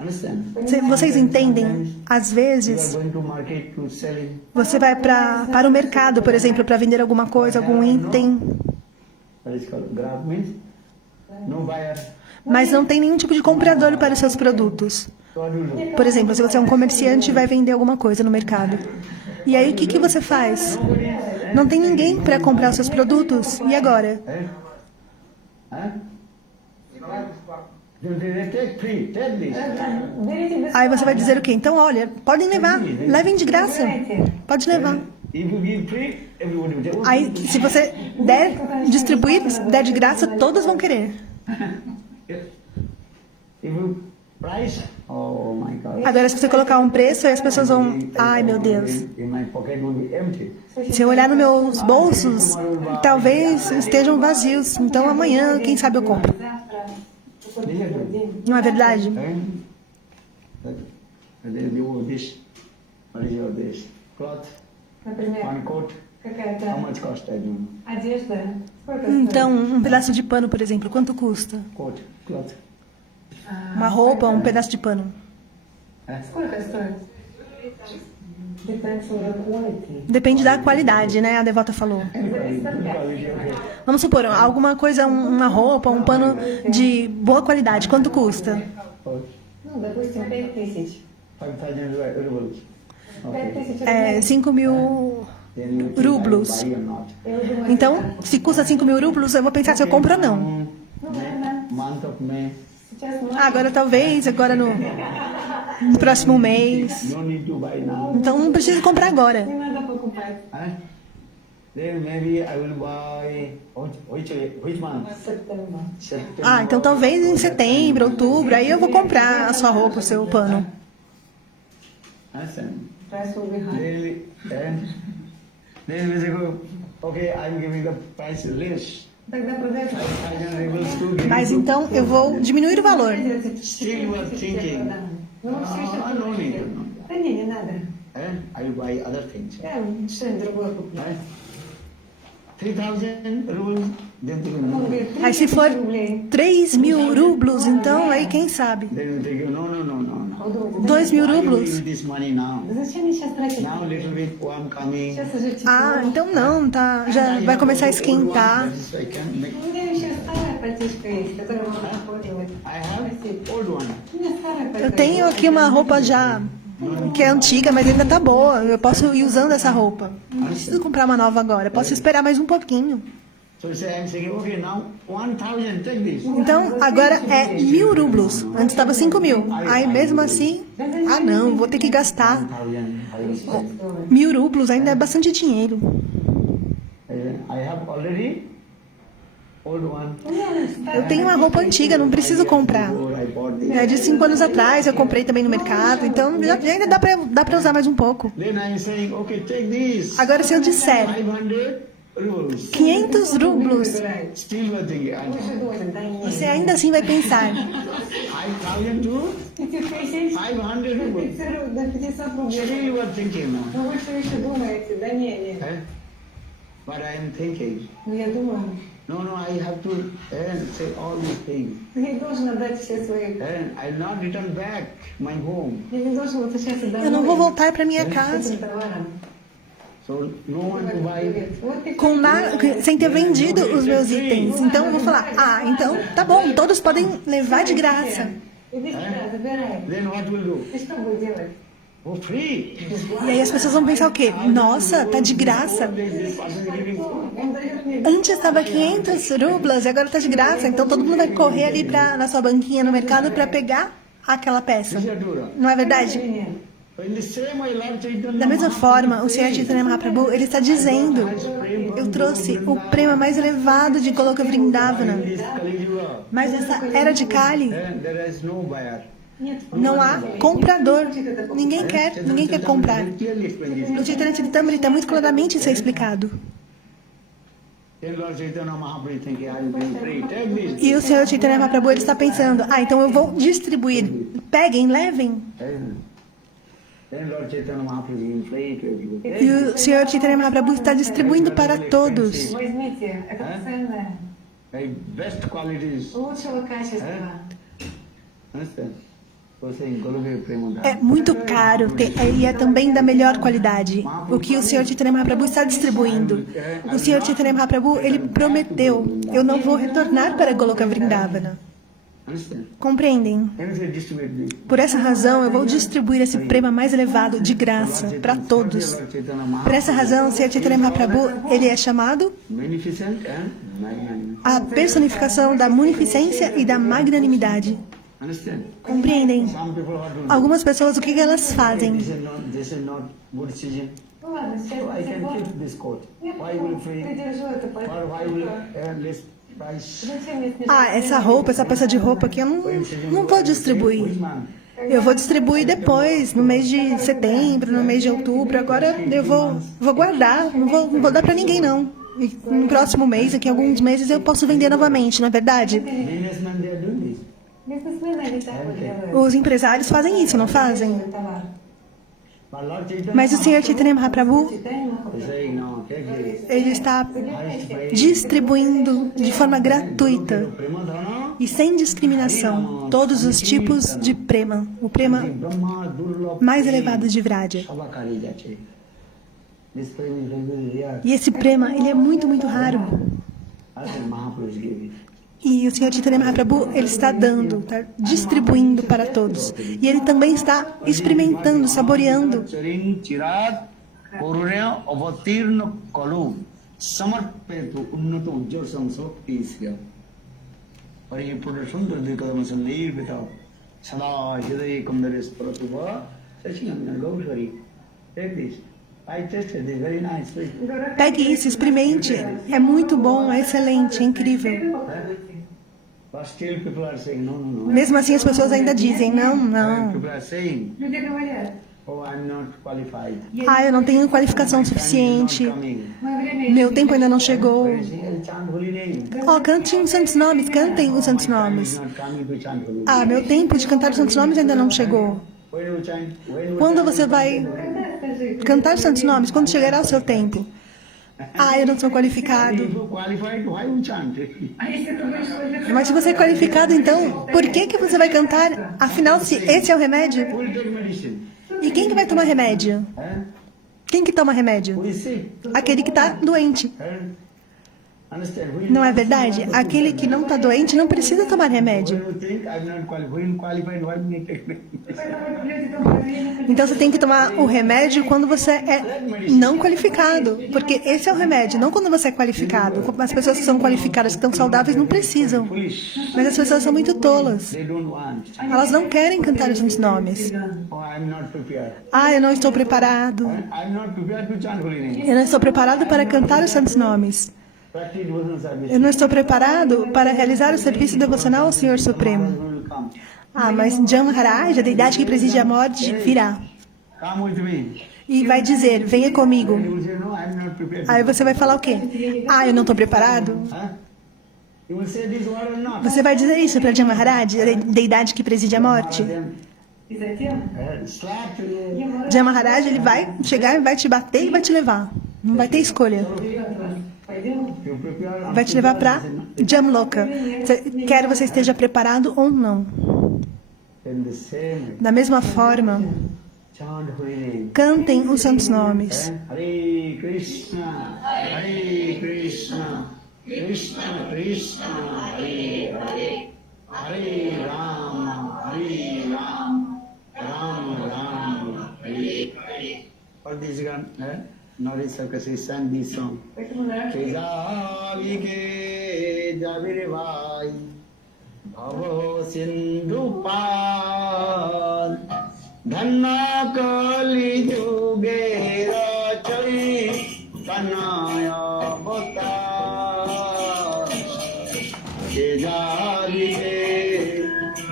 Understand? Vocês entendem? Às You are vezes, going to market to sell it. você vai para o mercado, por exemplo, para vender alguma coisa, algum item, What is called grab means no buyer. mas não tem nenhum tipo de comprador para os seus produtos. So what do you do? Por exemplo, se você é um comerciante e vai vender alguma coisa no mercado. E aí, o que você faz? Não tem ninguém para comprar os seus produtos. E agora? Eh? Huh? They take free. Take this. берите без Aí você vai dizer o quê? Então, olha, podem levar, levem de graça. Pode levar. If you give free, everybody will take. Oh, Aí, se você distribuir, der de graça, todos vão querer. If you price, oh my God. Agora, se você colocar um preço, aí as pessoas vão... Ai, meu Deus. In my pocket will be empty. Se eu olhar nos meus bolsos, talvez estejam vazios. Então, amanhã, quem sabe eu compro. завтра какой-то другой день. Não é verdade? And then you this. What is your this? Cloth, Например, one coat. How какая-то much cost I do? одежда. Сколько стоит? Então, um pedaço de pano, por exemplo, quanto custa? Coat, cloth. Uma roupa, um pedaço de pano. Сколько стоит? Depends on the quality. Depende da qualidade, né? A devota falou. Vamos supor, alguma coisa, uma roupa, um pano de boa qualidade, quanto custa? Ну, допустим, 5000. 5,000 rubles. Okay. 5000 É, рублей. 5.000 Then you think I rublos. buy or not. И вы думаете, Então, se custa 5.000 rublos, eu vou pensar se eu compro ou não. ну, наверное, Month of May. сейчас мы Agora talvez, agora no próximo mês. No need to buy now. Então não preciso comprar agora. не надо покупать. Huh? Then maybe I will buy which month? Септембр. September. Ah, então talvez em setembro, outubro, aí eu vou comprar a sua roupa, o seu pano. Understand? Price will be high. Then we say, okay, I'm giving the price less. Тогда продается. 5,000 rubles to give Mas you. então eu vou diminuir o valor. Still you are thinking. Ну, вы все еще I don't need to думаете. know. Да не надо. I will buy other things. Я что-нибудь другое куплю. 3,000 rubles, then they will Он know. говорит, Aí se for 3000 рублей. 3.000 rublos, então aí quem sabe? They will take you, no. А вы думаете, 2.000 Why you rublos? give this money now? да зачем мне сейчас тратить? Now little bit warm coming. Сейчас уже тепло. Ah, então não, tá, já vai começar a esquentar. That is I can make. У меня еще старая пальтишка есть, которую можно использовать. I have old one. У меня старая Eu пальто. tenho aqui uma roupa já que é antiga, mas ainda tá boa. Eu posso ir usando essa roupa. Não preciso comprar uma nova agora. Posso esperar mais um pouquinho. So you say I'm saying, okay, now 1,000, take this. Então, agora é 1.000 rublos. Antes estava 5.000. Aí, mesmo assim, ah não, vou ter que gastar 1,000. 1.000 rublos. Ainda é bastante dinheiro. I have already old one. Eu tenho uma roupa antiga, não preciso comprar. I bought this. É de 5 anos atrás, eu comprei também no mercado. Então, ainda dá pra usar mais um pouco. Then I'm saying, okay, take this. Agora, se eu disser 500 rubles. 500 rublos, Still you are thinking, Вы думаете, да нет. você ainda assim vai pensar. 5,000 to 5000 500 rubles. до 500 рублей. Still you are thinking now. Ну вы все еще думаете, да нет. But I am thinking, Ну я думаю, No, I have to say all these things. Не должен отдать все свои... And I'll not return back my home. Я не должен возвращаться домой. Eu não vou voltar para minha с casa этим товаром. So no one to buy. Вот и com sem ter vendido os meus itens. Então eu vou falar, então tá bom, todos podem levar de graça. Иди сюда, забирай. Then what will do? И что будет делать? Oh, free. E aí as pessoas vão pensar o quê? Nossa, tá de graça. This person is giving food. Он дает мне... Antes estava 500 rublas e agora tá de graça. Então todo mundo vai correr ali na sua banquinha no mercado para pegar aquela peça. Não é verdade? In the same way, Lord Chaitanya Da mesma forma, o Senhor Chaitanya Mahaprabhu, ele está dizendo, eu trouxe o prema mais elevado de Goloka Vrindavana. in this Kali Yuga, Mas nessa era de Kali, there is no buyer. Нет, não há comprador. Ninguém quer comprar. Clearly explain this. No Chaitanya Charitamrita está muito claramente isso é explicado. Then Lord Chaitanya Mahaprabhu thinking, I will bring free. Take this. E o Senhor Chaitanya Mahaprabhu, ele está pensando, então eu vou distribuir. Peguem, levem. Then Lord Chaitanya Mahaprabhu giving free to everybody. E o Senhor Chaitanya Mahaprabhu está distribuindo para todos. возьмите, это ценное, Like best qualities. лучшего качества. Understand? So saying Goloka Prema. É muito caro e é também da melhor qualidade. O que o Senhor Chaitanya Mahaprabhu está distribuindo. O Senhor Chaitanya Mahaprabhu, ele prometeu, eu não vou retornar para Goloka Vrindavana. Understand? Compreendem? Then he distribute this. Por essa razão, eu vou distribuir esse prema mais elevado de graça para todos. Lord Chaitanya Por essa razão, o Senhor Chaitanya Mahaprabhu, ele é chamado Magnificent and magnanimous. a personificação da munificência e da magnanimidade. Understand? Compreendem? Some people are doing Algumas pessoas, o que elas fazem? this is not good decision. Ну ладно, сейчас So I can всего- keep this coat. Нет, Why will free? придержу это Or why will less price? Зачем мне снижать Essa roupa, essa peça de roupa aqui, eu não vou distribuir. Which man? Eu vou distribuir depois, no mês de setembro, no mês de outubro. Agora eu vou guardar, não vou dar para ninguém não. E no próximo mês, daqui a alguns meses, eu posso vender novamente, não é verdade? Businessmen, they are doing this. Бизнесмены, они так вот делают. Os empresários fazem isso, não fazem? Товар. But Lord Chaitanya Mas o Senhor Chaitanya Mahaprabhu, Читаем на is saying, no, take this. ele está distribuindo de forma gratuita Prema Dharana, e sem discriminação todos os tipos de prema, o prema Brahma Durlabha mais elevado de Vraja. Sabakari Jache. This prema is very, very rare. E esse prema, ele é muito, muito raro. As the Mahaprabhu is giving. E o Senhor Chaitanya Mahaprabhu, ele está dando, está distribuindo para todos. E ele também está experimentando, saboreando. Charin Chirad Korurya Avatirna Kalu Samarpetu Unnato Ujjal Samsoktisya. Paripura Sundar Dikadam Levita Sada Hidaya Kundaris Pratuva Sachinam Gausari. Take this. I tested it, very nice. Pegue isso, experimente. É muito bom, é excelente, é incrível. But still people are saying, no, no, no. Mesmo assim, as pessoas ainda dizem, não. People are saying, Люди говорят, oh, I'm not qualified. Eu não tenho qualificação suficiente. Coming. мое время Meu tempo ainda não chegou. I'll chant holy name. Cantem os santos nomes, cantem os santos nomes. Not coming to chant holy name. Meu tempo de cantar os santos nomes ainda não chegou. When you chant, when you Quando você vai когда скажи, cantar os santos nomes? Quando chegará o seu tempo? Eu não sou qualificado. if you qualified, why you chant? а если ты будешь qualificado, Mas se você é qualificado, então, por que você vai cantar? Afinal, se esse é o remédio, Who will take medicine? e quem que vai tomar remédio? Quem que toma remédio? Who is sick? Aquele que está doente. Understand? Não é verdade? Aquele que não está doente não precisa tomar When remédio. you think I'm not qualified, when qualified, why you take medicine? поэтому люди думают, я не хочу. Então você tem que tomar o remédio quando você é não qualificado. Porque esse é o remédio, não quando você é qualificado. As pessoas que são qualificadas, que estão saudáveis, não precisam. Foolish. Mas as pessoas são muito tolas. They don't want. Elas não querem cantar os santos nomes. Oh, I'm not prepared. Eu não estou preparado. I'm not prepared to chant holy name. Eu não estou preparado para cantar os santos nomes. Practice devotional service. Eu não estou preparado para realizar o serviço devocional ao Senhor Supremo. Will come. Mas Jamharaj, a deidade que preside a morte, virá. Come with me. E vai dizer, venha comigo. You will say, no, I'm not prepared. Aí você vai falar o quê? Eu não estou preparado. Huh? You will say this word or not? Você vai dizer isso para Jamharaj, a deidade que preside a morte? Then, И затем slap you. Jamharaj, ele vai chegar e vai te bater e vai te levar. Não vai ter escolha. берет вас. Пойдем. You to prepare. vai te levar para Jamloka. Quer você esteja preparado ou não. In the same Da mesma forma, chant holy name. cantem os santos nomes. Hare Krishna, Krishna Krishna, Hare Hare, Hare Rama, Rama Rama, Hare Hare. All these knowledge circus sang this song. Ke Javire Bhai, Bhavo Sindhu Pal, Dhanna Kali Juge Rachai, Kanaya Bhata, Ke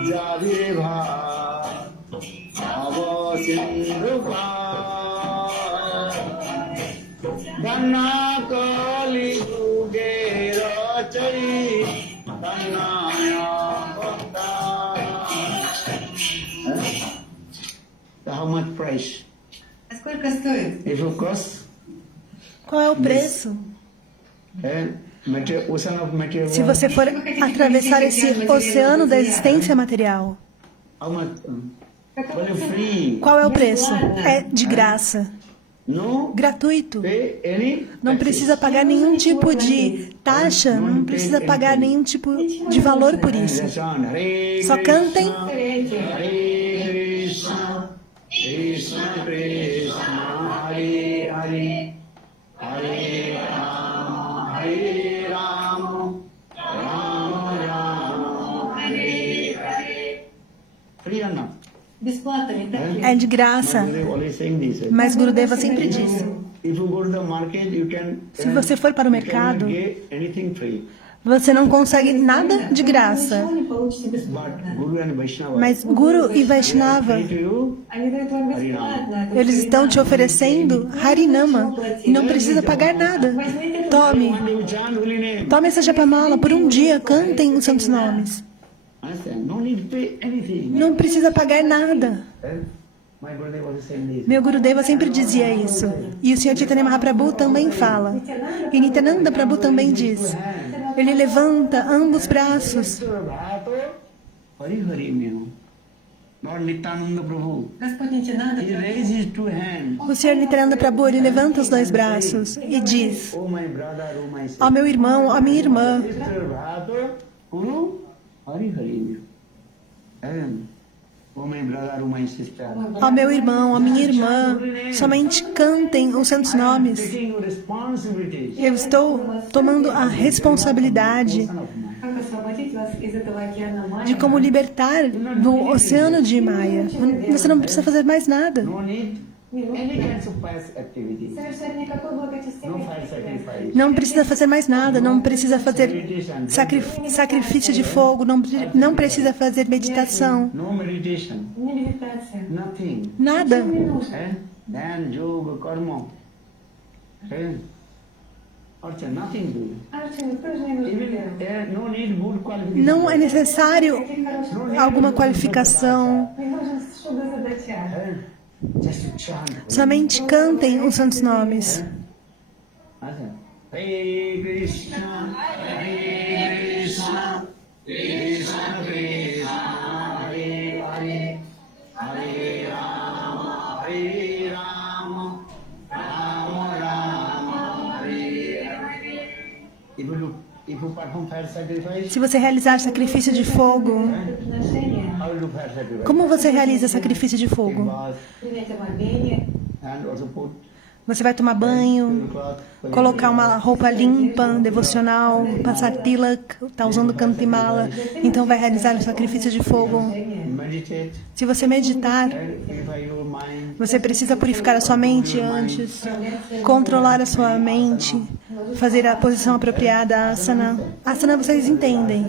Javire Bhai, Bhavo Sindhu Pal, Dhanna Kali Juge Rachai, Kanaya Bhata. How much price? А сколько стоит? If you cross Qual é o preço? ocean of material, Se você for atravessar esse oceano da existência material, how much? Well, free. qual é o preço? É de graça, No gratuito. pay any. Não precisa pagar nenhum tipo de taxa, não precisa pagar nenhum tipo de valor por isso. Só cantem. Hare Krishna, Krishna Krishna, Hare Hare, Hare Rama, Rama Rama, Hare Hare. Free or not? Бесплатно, не так ли? É de graça, Gurudev always saying this. mas Gurudeva sempre diz: If you go to the market, you can. se você for para o you cannot mercado, get anything free. você não consegue nada de graça. Ничего не получите But бесплатно. Guru and Vaishnava, Mas Guru e Vaishnava, free to you. Они дают вам бесплатно. eles estão te oferecendo Harinama e não precisa pagar nada. Tome, You chant holy name. tome essa japamala por um dia, cantem os santos nomes. Understand? No need to pay anything. Não precisa pagar nada. My Gurudev was saying this. Meu Gurudeva sempre dizia isso. E o Sr. Chaitanya Mahaprabhu também fala. E Nityananda Prabhu também diz. Ele levanta ambos braços. Hari Hari meu. Lord Nityananda Prabhu. Господь Нитянанда, He raised his two hands. O Sr. Nityananda Prabhu, ele levanta os dois braços e diz: Oh my brother, oh my sister. ó meu irmão, ó minha irmã, Sister Bhato, Guru, Hari Hari meu. Oh my brother, oh my sister. ó meu irmão, ó minha irmã, somente cantem os santos nomes. Taking responsibilities. Eu estou tomando a responsabilidade как освободить вас из этого океана de Майя? como libertar do oceano de Maia. Você não precisa fazer mais nada. No need any kinds of pious activities. Совершать никакой No благочестивой fire sacrifice. Não precisa fazer mais nada, não precisa fazer sacrifício de fogo, não precisa fazer meditação, No meditation. не медитация. Nothing. nada. Then yoga, karma. Archana, nothing to do. Арчи, тоже не нужно Even делать. no need good qualification. Não é necessário Таких хороших alguma qualificação. не нужен шуга задача. Just chant. Somente cantem os santos nomes. Hare Krishna, Krishna Krishna, Hare Hare, Hare Rama, Rama Rama, Hare Hare. If you perform fire sacrifice, Se você realizar sacrifício de fogo, Приношение, how will you do fire sacrifice? como você realiza sacrifício de fogo? Bath принять омовение, and also put Você vai tomar banho, cloth, colocar uma roupa limpa, devocional, passar tilak, tá usando cantimala, então vai realizar o sacrifício de fogo. meditate, Se você meditar, purify your mind. você precisa purificar a sua mente antes, controlar a sua mente, fazer a posição apropriada, asana. Asana vocês entendem.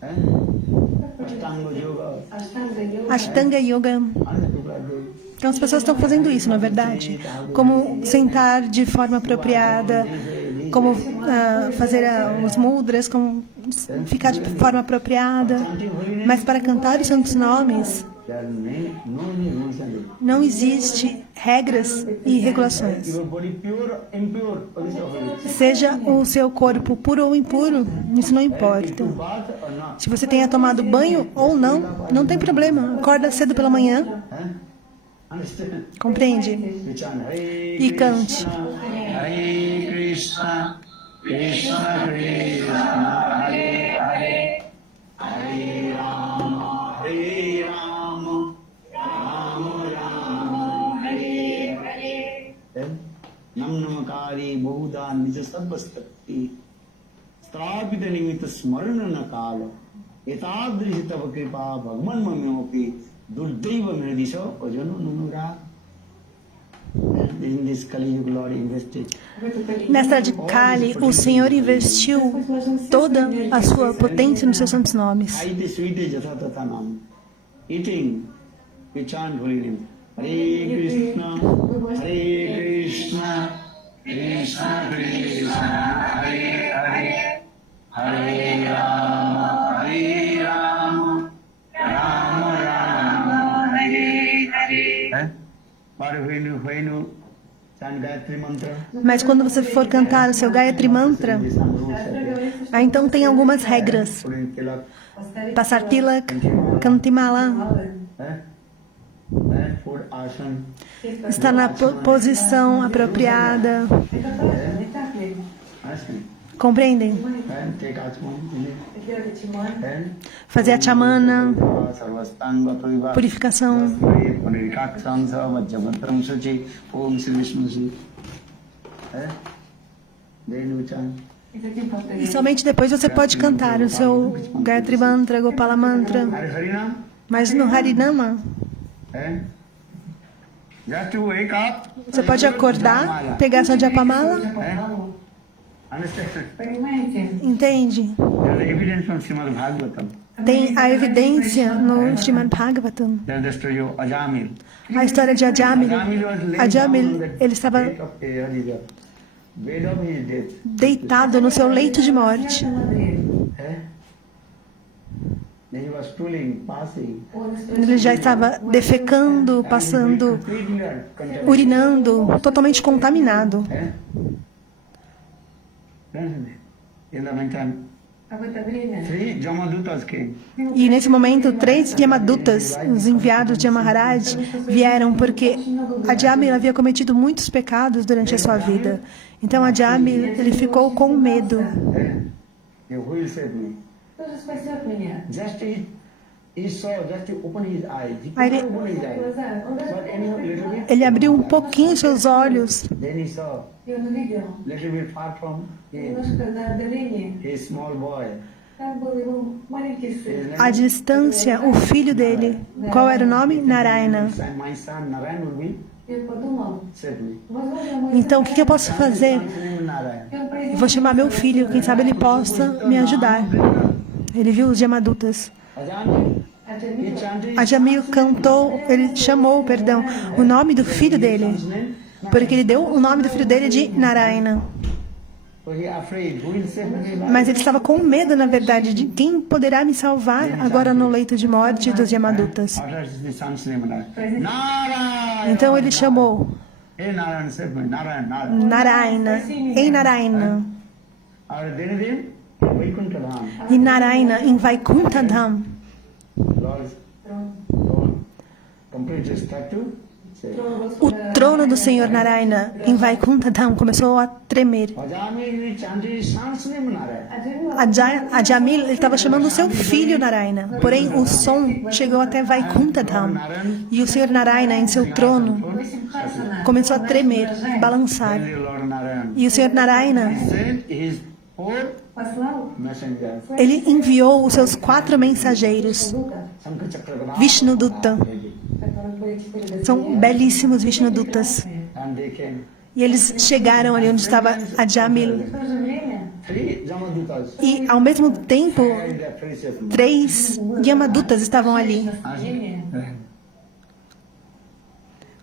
Ashtanga yoga. аштанга йога. Ashtanga Yoga. Other people are doing. Então as pessoas estão fazendo isso, na verdade. Como sentar de forma apropriada, como fazer os mudras, como ficar de forma apropriada. Mas para cantar os santos nomes, There are no any rules and regulations. Não existe regras e regulações. Your body pure, impure, Pavitra Holy. Seja o seu corpo puro ou impuro, isso não importa. Bath or not. Se você tenha tomado banho ou não, não tem problema. Acorda cedo pela manhã, Understand? compreende? We chant Hare E cante. Hare Krishna, Krishna Krishna, Hare Hare, Hare Rama, Hare Rama, Rama Rama, Hare Hare. Then, Nam Namakari Bahuda Nija Sabhastati, Strapita Nimita Smarana Nakala, Etadrishi Tava Kripa Bhagwan Mamyopi, Duddaiva Mirdisho, Ojano Nunura. In this Kali Yuga Lord invested. Nesta era de Kali, o Senhor investiu toda a sua potência nos seus santos nomes. Aite sweete Jatha Tata Nam. Eating, we chant holy name. Hare Krishna, Krishna Krishna, Hare Hare, Hare Rama, Rama Rama, Hare Hare. But when you chant Gayatri Mantra, Mas quando você for cantar o seu Gayatri Mantra, there is some rules are there. então tem algumas regras. Put in tilak, Passar tilak, cantimala, put asana, estar na posição apropriada. asana, Compreendem? and take asana, and Fazer a chamana, sarvastanga priva, purificação. Punirikaksam Vajjavatram Suchi, Om Sri Vishnu Ji. Then we chant. E somente depois você pode cantar o seu Gayatri Mantra, Gopala Mantra. Hare Harinam, Mas no Harinama, just to wake up, você pode acordar, pegar sua Japamala, understand? Понимаете? entende? There is evidence from Srimad Bhagavatam. Tem a evidência no Srimad Bhagavatam. There's the story of Ajamil. A história de Ajamil. Ajamil, ele estava Bed of his death. deitado no seu leito de morte. Then he was stooling, passing. Ele já estava defecando, passando, urinando, totalmente contaminado. In the meantime, А в это время 3 Jamadutas came. E nesse momento, 3 Yamadutas, os enviados de Maharaj, vieram porque Ajamil havia cometido muitos pecados durante a sua vida. Então Ajamil, ele ficou com medo. Who will save me? кто же спасет меня? Just he saw, just to open his eyes. He Aí could ele- not open his eyes. Глаза, он даже But anyhow, little bit. Ele abriu um pouquinho seus olhos. Then he saw, и он увидел little bit far from him, немножко на отдалении. a small boy. Там был его маленький сын. À distância, o filho dele. Qual era o nome? Narayana. My son Narayan will be И он подумал, save me. возможно, мой Então, o que eu posso fazer? Son's name is Narayan. сын произнес Vou chamar meu filho, quem sabe ele possa me ajudar. Ele viu os Yamadutas. Ajamil, Аджамил. he chanted Ajamil cantou, ele chamou, perdão, o nome do filho dele, his name. porque ele deu o nome do filho dele de Narayana. So he afraid, who will save me? Mas ele estava com medo, na verdade, de quem poderá me salvar agora no leito de morte dos Yamadutas. After the son's name, Narayan. Então ele chamou Hey Narayan, save me. Narayan, Narayan. Narayana, em Narayana, Or then Vaikuntha Dham. e Narayana em Vaikuntha Dham. Lord, Lord, complete statue. Say, O trono do Senhor Narayana em Vaikuntha Dham começou a tremer. Ajamil, he chanted his son's name, Narayan. Ajamil ele estava chamando o seu filho Narayana, porém o som chegou até Vaikuntha Dham. E o Senhor Narayana em seu trono começou a tremer, balançar. Then the Lord Narayan E o Senhor Narayana, sent his 4 Послал messengers. ele enviou os seus 4 mensageiros, Дута, Shankar Vishnudutta. который будет теперь São belíssimos Vishnudutas. And they came. E eles chegaram ali onde estava Ajamil. В то же время 3 Jamadutas. E ao mesmo tempo, And their precious 3 Yamadutas estavam ali, мнение,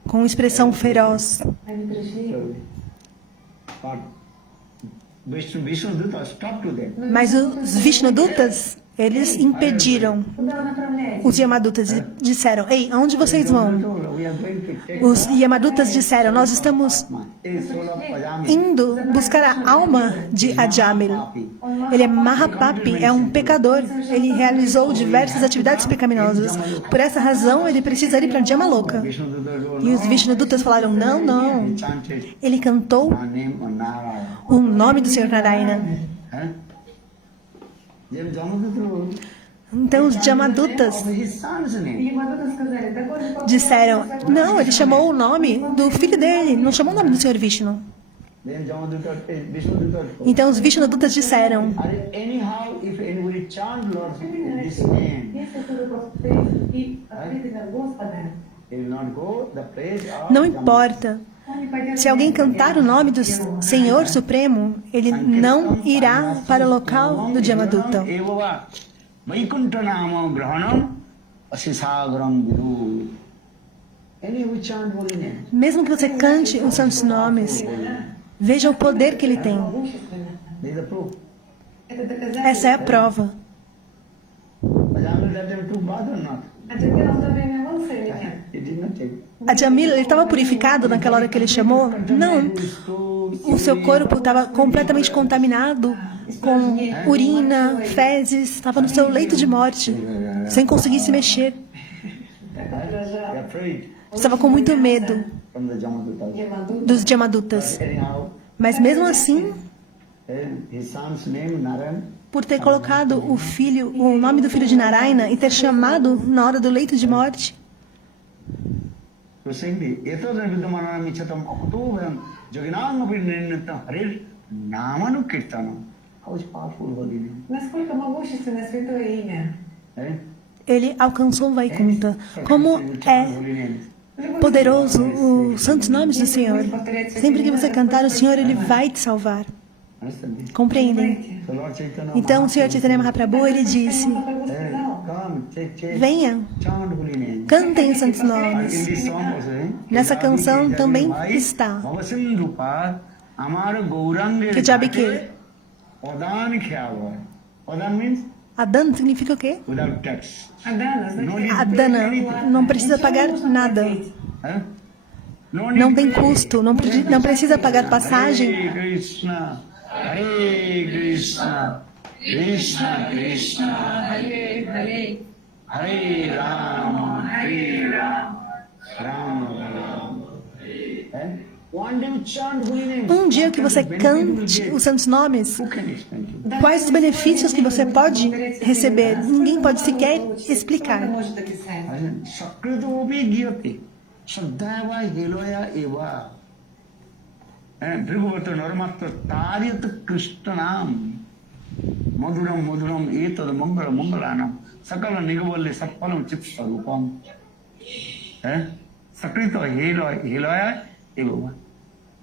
com expressão feroz. они пришли. But Vishnudutas talked to them. Mas os Vishnudutas, Eles impediram. Куда вы направляетесь? Os Yamadutas disseram: ei, aonde vocês vão? We are going to take Os Yamadutas disseram: nós estamos a soul of Ajamil. indo buscar a alma de Ajamil. Ele é Mahapapi, é um pecador. Ele realizou diversas atividades pecaminosas. Por essa razão, ele precisa ir para Jamaloka. E os Vishnudutas falaram: não, não. He chanted Ele cantou the name of Narayana. o nome do Senhor Narayana. Então os Jamadutas His son's name. Ямадуты сказали, такой же похож disseram: não, ele chamou o nome do filho dele, não chamou o nome do Senhor Vishnu. Then Vishnuduta. Então os Vishnudutas disseram: Anyhow, if anybody chant Lord this name, Если кто-то повторит и открытый на Господа, he will not go the place of não importa. он не пойдет Se alguém cantar o nome do Senhor Supremo, ele não irá para o local do Jamaduta. Vaikuntha nama grahanam asisagram vidu. Any who chant holy name. Mesmo que você cante os santos nomes, veja o poder que ele tem. могущественно. This is the proof. Это доказательство. Essa é a prova. Ajamil that time took bath or not? А теперь он в то время мылся или нет? He did not take. A Jamil, ele estava purificado naquela hora que ele chamou? Não. O seu corpo estava completamente contaminado com urina, fezes, estava no seu leito de morte, sem conseguir se mexer. He afraid Estava com muito medo from the Jamadutas. Ямадуты. dos Jamadutas. Anyhow, Mas mesmo assim, his son's name Narayan. por ter colocado o nome do filho de Narayana e ter chamado na hora do leito de morte, So simply, etodan vidamanam michatam akutubham joginam abhinnatam harir namanu kirtanam. How is powerful holy name? Насколько могущественно святое имя. Eh? ele alcançou Vaikunta. Como é poderoso os santos nomes do Senhor. Sempre que você cantar o Senhor, ele vai te salvar. Understand this? Compreendem? So Lord Chaitanya Então o Senhor Chaitanya Mahaprabhu, ele disse: come, take, venham, chant holy name. cantem os santos In nomes. this song also, Nessa canção também está. Bhavasindupa amar gaurange Que diabo que? Odan khyava. Odan means Adana significa o quê? without tax. Адана, No значит, need to pay Adana, anything. não precisa pagar nada. Huh? No need Não to tem pay. custo, não precisa pagar passagem. Hare Krishna, Hare Krishna, Krishna Krishna, Hare Hare, Hare Rama, Hare Rama, Rama Rama. Eh? One day we chant holy names. Um dia que você cante os santos nomes, Who can explain to you? quais os benefícios que você pode receber? Ninguém pode sequer Кто explicar. может описать? Sakritopi giyate, Shraddhava Heloya Eva. Bhrigavata Narmatra Taryat Krishnanam Madhuram Madhuram Etad Mangala Mangalanam Sakala Nigavalle Sappalam Chipsarupam. Sakrito Heloya Eva.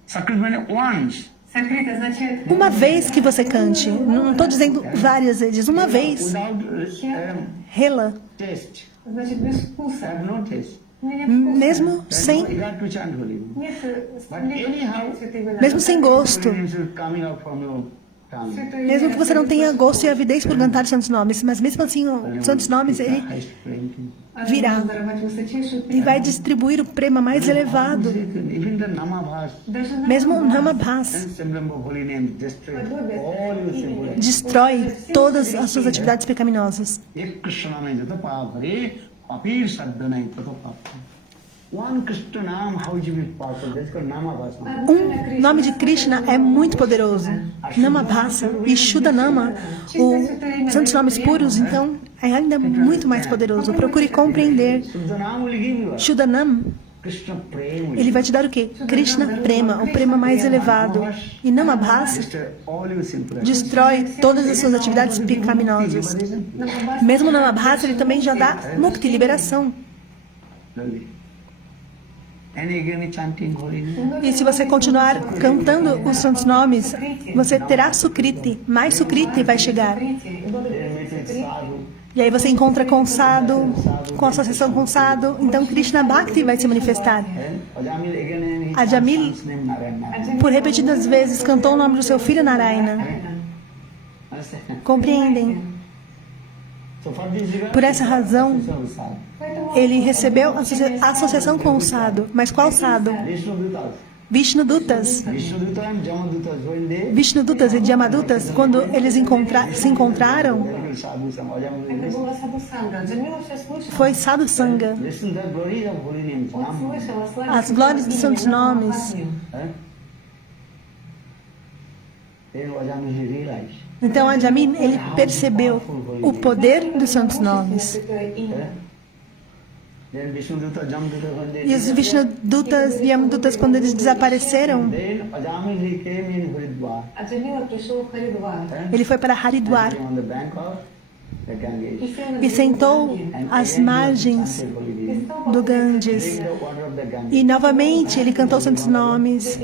Sakrit means once. Сокрыто означает Uma vez que você cante, não estou dizendo várias vezes, uma vez. Without Rela, taste. значит без вкуса. Have no taste. У меня нет вкуса. mesmo You sem, got to chant holy name. Нет anyhow, святые имена. mesmo sem gosto, Holy names are coming out from your tongue. Святое mesmo имя que você não tenha Господь. gosto e avidez por cantar os santos nomes, mas mesmo assim os santos nomes ele Оно virá может даровать высочайшую e vai преданность. distribuir o prema mais elevado. Even the Namabhas Даже Mesmo o Намабхас, Namabhas and symbol of holy names destroy all your symbols. destrói todas as suas atividades pecaminosas. Ek Krishna name jata papare, papir sadhanai tato papa. One Krishna name, how you will powerful? That's called Namabhas. Um nome de Krishna é muito poderoso. Namabhasa e Shuddhanama, os santos nomes puros, então, é ainda muito mais poderoso. Procure compreender. So the name will give you Shuddhanam, Krishna prema. ele vai te dar o quê? Krishna Prema, o prema mais elevado. E Namabhasa Destroy all your symbols. destrói todas as suas atividades pecaminosas. Mesmo Namabhasa, ele também já dá mukti, liberação. And again chanting holy name. E se você continuar cantando os santos nomes, você terá Sukriti. Mais Sukriti vai chegar. Then meet with sadhu. E aí você encontra com Sadhu, com associação com Sadhu. Então Krishna Bhakti vai se manifestar. Ajamil again and he A Jamil, chants son's name Narayana. por repetidas vezes, cantou o nome do seu filho Narayana. Understand? Compreendem? So for this reason, Por essa razão, association with sadhu. ele recebeu associação com o sadhu. Mas qual sadhu? Vishnudutas. Vishnudutas. Vishnuduta and Jamadutas, when they Vishnudutas e Jamadutas, quando eles se encontraram, sadhu some Ajamil Это listen. была садхусанга. Джамила все слышала. foi Sadhu Sangha. Listen the glories of holy names. Он слышал о славе As glórias dos santos nomes. Eh? Then Ajamil he realized. Então, Ajamil, ele percebeu o poder dos santos nomes. Then Vishnuduta, Jamaduta, when they E os Vishnudutas e Yamadutas, quando eles desapareceram, then Ajamil he came in Haridwar. А Джамила пришел в Харидвар. ele foi para Haridwar On the bank of the Ganges. e sentou às margens do Ganges. E novamente ele cantou santos nomes,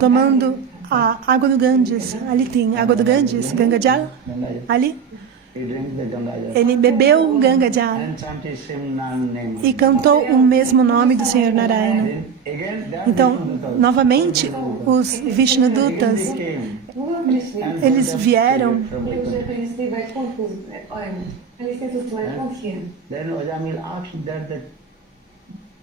tomando a água do Ganges. Ali tem água do Ganges, Ganga Jal. Ali He drank the Ganga Jal. ele bebeu Ganga Jal And chanted same name. e cantou o mesmo nome do Senhor Narayana. Then again that Então, Vishnuduta novamente, os Vishnudutas, came. Ну, вы пришли. eles vieram Вы уже принесли Вайкунтху. Принесли тут Вайкунтхи. Then Ajamil asked that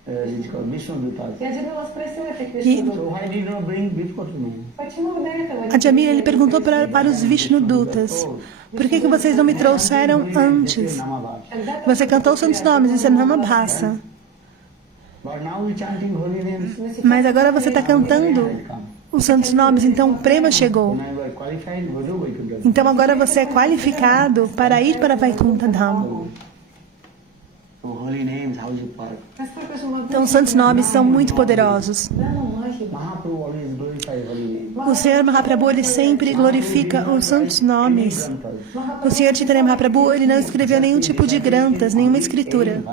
it's called Vishnudutas. Я Джамила спросила этих E So Вишнудут. why did you not bring before to me? Почему вы до этого не Ajamil, ele perguntou para os Vishnudutas, por que vocês não me trouxeram antes? Namabhasa. Você cantou santos nomes, isso é Namabhasa. But now we chanting holy names. Mas agora você está cantando os santos nomes, então o Prema chegou. Now you are qualified. What do we do? Então agora você é qualificado para ir para Vaikuntha Dham. So holy names, how you park. Насколько же мы Então os santos nomes são muito poderosos. Mahaprabhu always glorify holy names. O Senhor Mahaprabhu, ele sempre glorifica os santos nomes. O Senhor Chaitanya Mahaprabhu, ele não escreveu nenhum tipo de grantas, nenhuma escritura.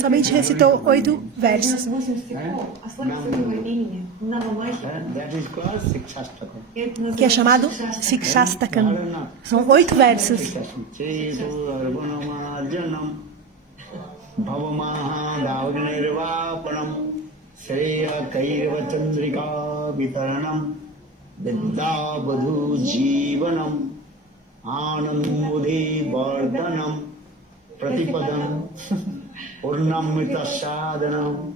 Somente recitou 8 versos, Восемь стихов о славе Святого имени Навамахи. That is called Sikshastaka. Это que é называется chamado Шаштака. Sikshastakam. São 8 versos. Chetu argunamajanam bhavamaha davanirvapanam Shreya kairva chandrika vitaranam Vidya badhu jivanam Anandmudhi vardhanam Pratipadam Purnamrita sadhanam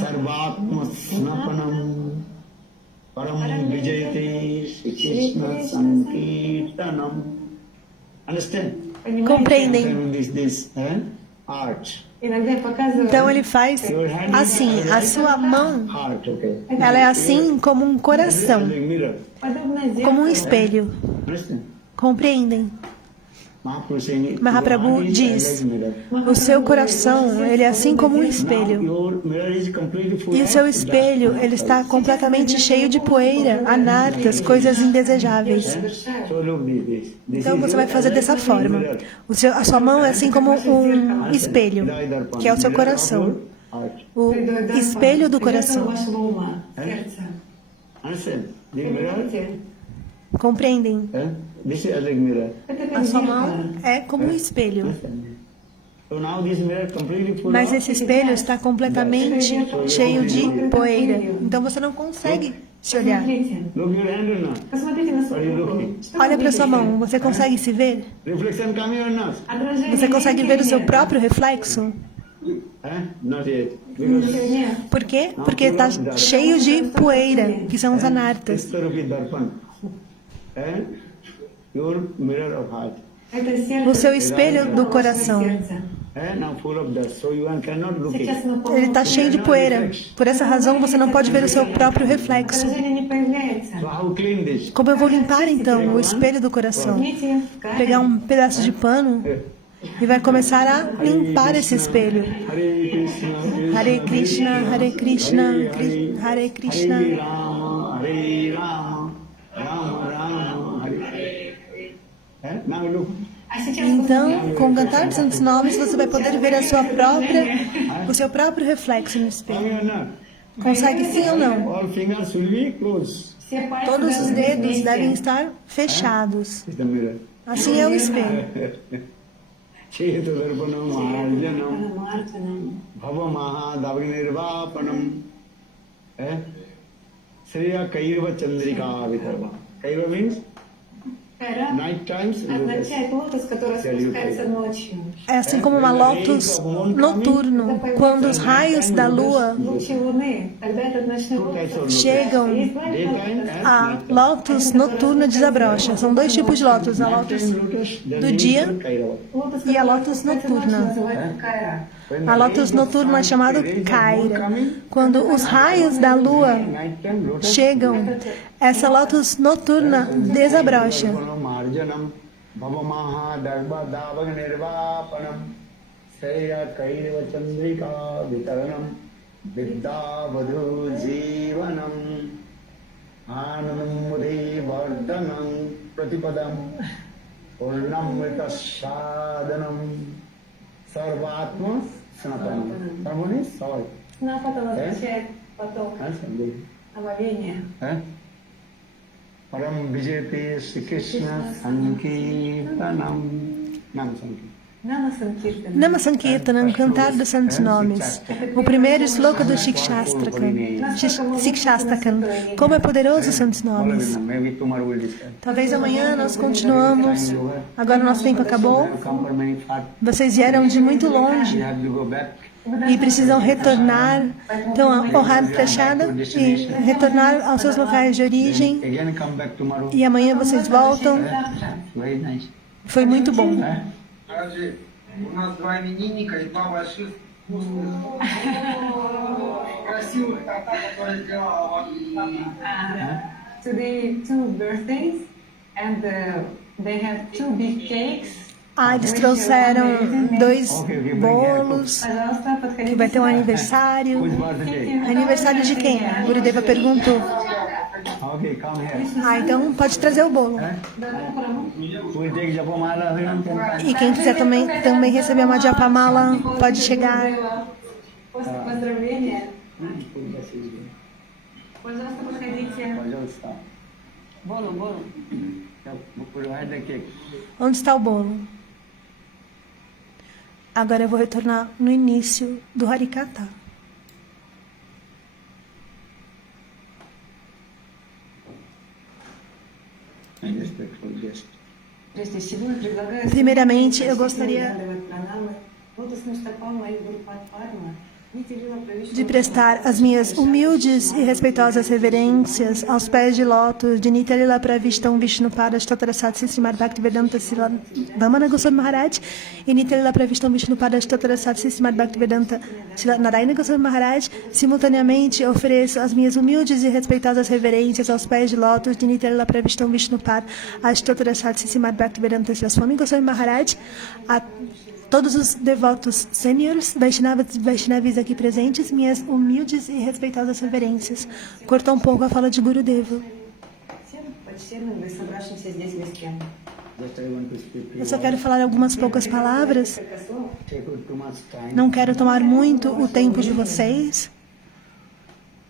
Sarvatma snapanam Param Vijayate Shri Krishna Sankirtanam. Understand? Compreendem? This art. Иногда я показываю. Então ele faz assim, a sua mão, Heart, okay. ela é assim como um coração, Like mirror. Подобно зеркалу. como um espelho. Understand? Compreendem? Mahaprabhu saying, Mahaprabhu your heart is diz, like mirror. o seu coração, ele é assim como um espelho. Your mirror is completely full E o of seu espelho, ele está completamente cheio de poeira, anartas, coisas indesejáveis. So look this. This Então is você vai fazer dessa forma. A sua mão é assim como um espelho, que é o seu coração. heart. O espelho do Зеркало coração. вашего ума, сердца. Understand? The mirror, Понимаете? Compreendem? this is like mirror. Это A как sua зеркало. mão é como um espelho. So now this mirror completely full Mas of esse espelho está completamente cheio de poeira. Então você não consegue se olhar. Смотрите. Look your hand or not? Посмотрите на свою руку. Что Olha вы para sua видите? mão, você consegue se ver? Reflection coming or not? Отражение Você consegue ver o seu нет? próprio reflexo? Not yet. Because Нет. Por quê? Porque está cheio de poeira, que são os anartas. Istarupi darpan. Your mirror of heart. Это сердце. O seu espelho do coração. Сердце. Now full of dust. So you cannot look Сейчас it. оно Ele полностью. está cheio de poeira. Por essa razão você não pode ver o seu próprio reflexo. Отражение не появляется. So how clean this? Como eu vou limpar então o espelho do coração? Возьмите Pegar камень. um pedaço de pano e vai começar a limpar esse espelho. Hare Krishna, Hare Krishna, Hare Krishna. Hare Rama, Hare Rama, Rama Rama, Hare Hare. Now look. А сейчас Então, com o cantar dos santos nomes, você vai poder ver o seu próprio reflexo no espelho. Coming or not? Consegue sim ou não? All fingers will be closed. все пальцы Todos os должны быть dedos вместе. devem estar fechados. It's the mirror. Assim é o espelho. Chetu darpanam marjanam Марджанам. bhavamaha davinirvapanam. Shreya kairva chandrika vitarva. Kairva means Era Night times, lotus. означает лотос, который спускается ночью. É assim como uma lótus noturno. Quando os raios da lua Лучи луны, тогда этот ночной лотос. chegam, Есть два Daytime лотоса. a lótus noturna desabrocha. São dois tipos de lótus, a lótus do dia Лотос, e a который lótus спускается ночью, noturna. называется Кайра. A lótus noturna é chamada Kaira. Quando os raios da lua chegam, essa lótus noturna desabrocha. Sarvatma Sanatanam. Harmony, soul. Снапатом означает поток, омовение. Param Vijayate Sri Krishna Sankirtanam. Nam Sankirtanam. Нама Санкиртана. Nama Sankirtanam, Cantar dos Santos Nomes. O primeiro sloka do Shikshastakam. Como é poderoso os Santos Nomes. Maybe tomorrow we'll discuss. Talvez amanhã nós continuamos. Agora o nosso tempo acabou. Come for many fat. Vocês vieram de muito longe You have to go back. e precisam retornar. Então, honrar a Prachada e retornar aos seus locais de origem. Again come back tomorrow. E amanhã vocês voltam. Very nice. Foi muito bom. Даже у нас два именинника и два больших красивых кота, которые сделала Today, two birthdays, and they have two big cakes. Ah, eles trouxeram dois bolos. Пожалуйста, подходите. E vai ter um aniversário. Whose birthday? Aniversário de quem? Gurudeva perguntou. Okay, come here. Ah, então pode trazer o bolo. We'll take Japamala. E quem quiser também receber uma japamala, pode chegar. После поздравления, пожалуйста, подходите. Пожалуйста. Болу. Provide the cake. Onde está o bolo? Agora eu vou retornar no início do Harikata. And respectful guest. Прежде всего, я предлагаю Primeiramente, eu gostaria de prestar as minhas humildes e respeitosas reverências aos pés de lótus de Nityalila Pravishtam Vishnupada Stotrasat Srimad Bhaktivedanta Vamana Goswami Maharaj e Nityalila Pravishtam Vishnupada Stotrasat Srimad Bhaktivedanta Narayana Goswami Maharaj. Simultaneamente, ofereço as minhas humildes e respeitosas reverências aos pés de lótus de Nityalila Pravishtam Vishnupada Stotrasat Srimad Bhaktivedanta Swami Goswami Maharaj, a todos os devotos sêniores, Vaishnavis aqui presentes, minhas humildes e respeitosas reverências. Cortou um pouco a fala de Gurudeva. почтенным и собравшимся здесь гостям. Just I want to speak to Eu you. só quero falar algumas poucas palavras. Несколько слов. Take too much time. Não quero tomar muito o tempo de vocês.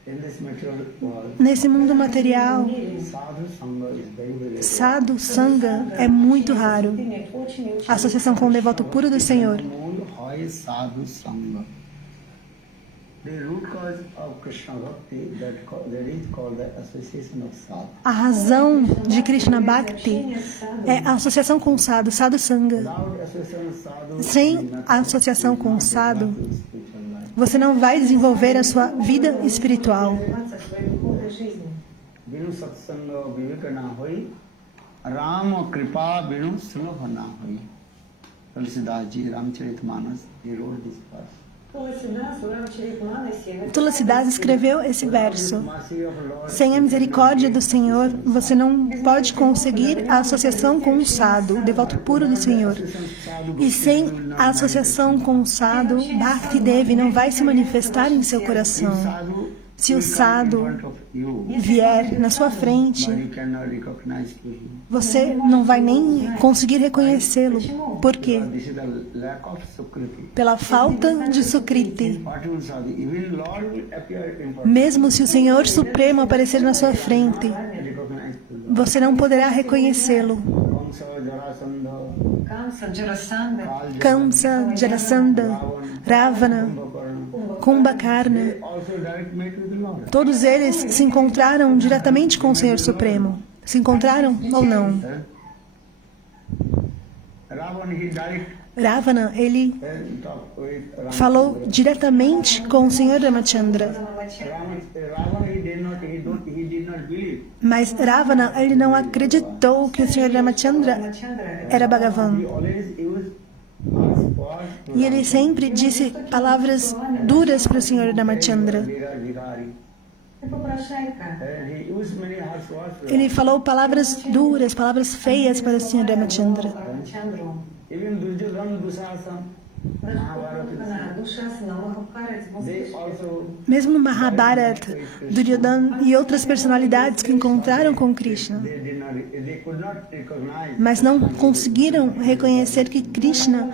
In this material world, Nesse mundo material, sadhu sangha is very, very sadhu sangha é muito raro. Очень A associação com o devoto puro do Senhor. Mool hoy sadhu sangha. The root cause of Krishna Bhakti that is called the association of sadhu. A razão de Krishna Bhakti é a associação com o sadhu, sadhu sangha. Without association of sadhu, Sem a associação com o sadhu, você não vai desenvolver a sua vida espiritual. заниматься своей духовной жизнью. Binu satsanga vivekana hoy, Rama kripa binu sulabhana hoy. Tulsidas ji Ramcharitmanas, he wrote this verse. Туласидас в Рамчаритманасе Tulsidas escreveu esse verso. Sem a misericórdia do Senhor, você não pode conseguir a associação com o sadhu, o devoto puro do Senhor. E sem a associação com o sadhu, Bhakti Devi não vai se manifestar em seu coração. Se o sadhu vier na sua frente, você não vai nem conseguir reconhecê-lo. Por quê? Pela falta de sukriti. Mesmo se o Senhor Supremo aparecer na sua frente, você não poderá reconhecê-lo. Камса, Джарасанда, Kamsa, Jarasandha, Ravana, Kumbhakarna, todos eles se encontraram diretamente com o Senhor Supremo. Se encontraram ou não? Ravana, he direct Ravana, ele talk with Ram. falou diretamente com o Senhor Ramachandra. Ravana, he did not believe. Mas Ravana, ele não acreditou que o Senhor Ramachandra era Bhagavan. He always used harsh words to E ele sempre disse palavras duras para o Senhor Ramachandra. Vigari. Ты попрошайка. And he used many harsh words to Ele falou palavras duras, palavras feias para o Senhor Ramachandra. Рамачандру. even Duryodhana, Dushasana, Распутана, Душасана, Махабхарат, they also Mesmo no Mahabharata, Duryodhana e outras personalidades que encontraram com Krishna, they could not recognize mas não conseguiram reconhecer que Krishna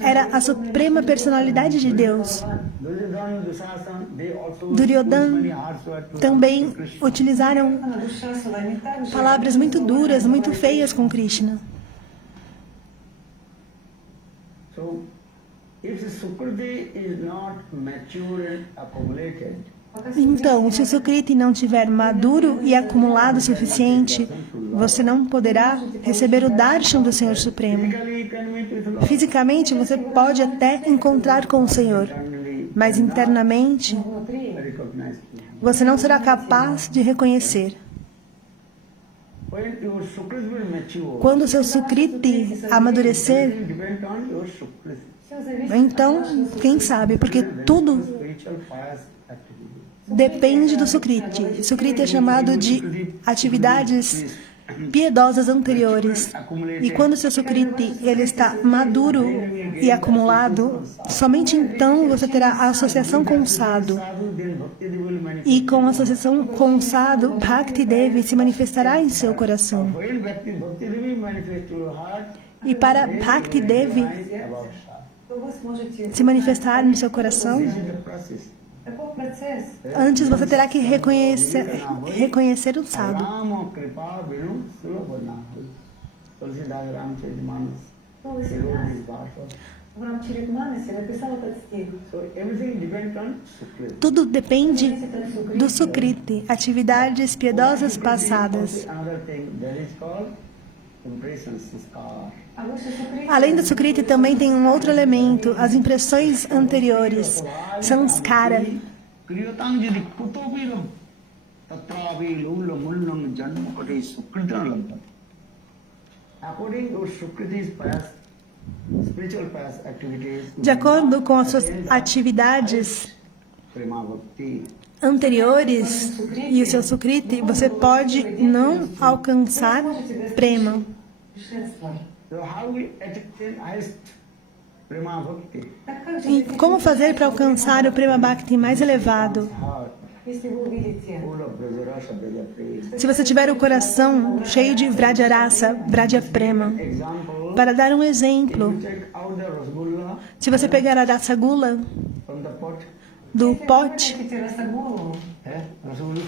era a suprema personalidade de Deus. Duryodhana, Dushasana, they also Duryodhana used many harsh words to também Krishna. utilizaram Душасана не так же. palavras muito duras, muito feias com Krishna. So, if the Sukriti is not mature and accumulated, Então, se o Sukriti não tiver maduro e acumulado o suficiente, você não poderá receber o darshan do Senhor Supremo. physically you can meet with Lord. Fisicamente, você pode até encontrar com o Senhor, Internally, mas internamente, Внутри. recognize Him. você não será capaz de reconhecer. When your Sukriti will mature, Quando o seu Sukriti amadurecer, it depends on your Sukriti. Все зависит então, quem sabe, porque tudo Spiritual pious activity. depende do Sukriti. Sukriti é chamado de atividades piedosas anteriores. E quando o seu Sukriti ele está maduro e acumulado, somente então você terá a associação com o sadhu. Sadhu, then Bhakti Devi will manifest. E com a associação com o sadhu, Bhakti Devi se manifestará em seu coração. When Bhakti Devi manifests to your heart, E para Bhakti Devi about sadhu. то вы сможете... se manifestar no seu coração, This is the process. Такой процесс. antes você terá que reconhecer o sadhu. Rama Kripa Vinu Sulabhana. Tulsidas Ramcharitmanas. То He wrote this есть verse. в Рамчаритманасе написал этот стих. So everything depends on Sukriti. Tudo depende do Sukriti, atividades piedosas passadas. Another thing that is called impressions, scar. А выше Сукрита Além do Sukriti, também tem um outro elemento, as impressões anteriores, samskara. Kriyatang jidi kutopiram tatravi lula mullam janma kote Sukritam labdha. According to Sukriti's past, spiritual past activities, De acordo com as suas atividades Prema Bhakti, anteriores e o seu Sukriti, você pode não alcançar prema. совершенства. so how we attain highest Prema Bhakti? Так как же, E como fazer para alcançar o prema bhakti mais elevado? Heart если вы увидите full of Brajarasa Braja praise. Se você tiver o coração cheio de Vrajarasa, Vraja Prema. Example, Para dar um exemplo, you take out the Rasgulla se você pegar a Rasagula from the pot, do если вы pote, выносите расогулу Rasgulla,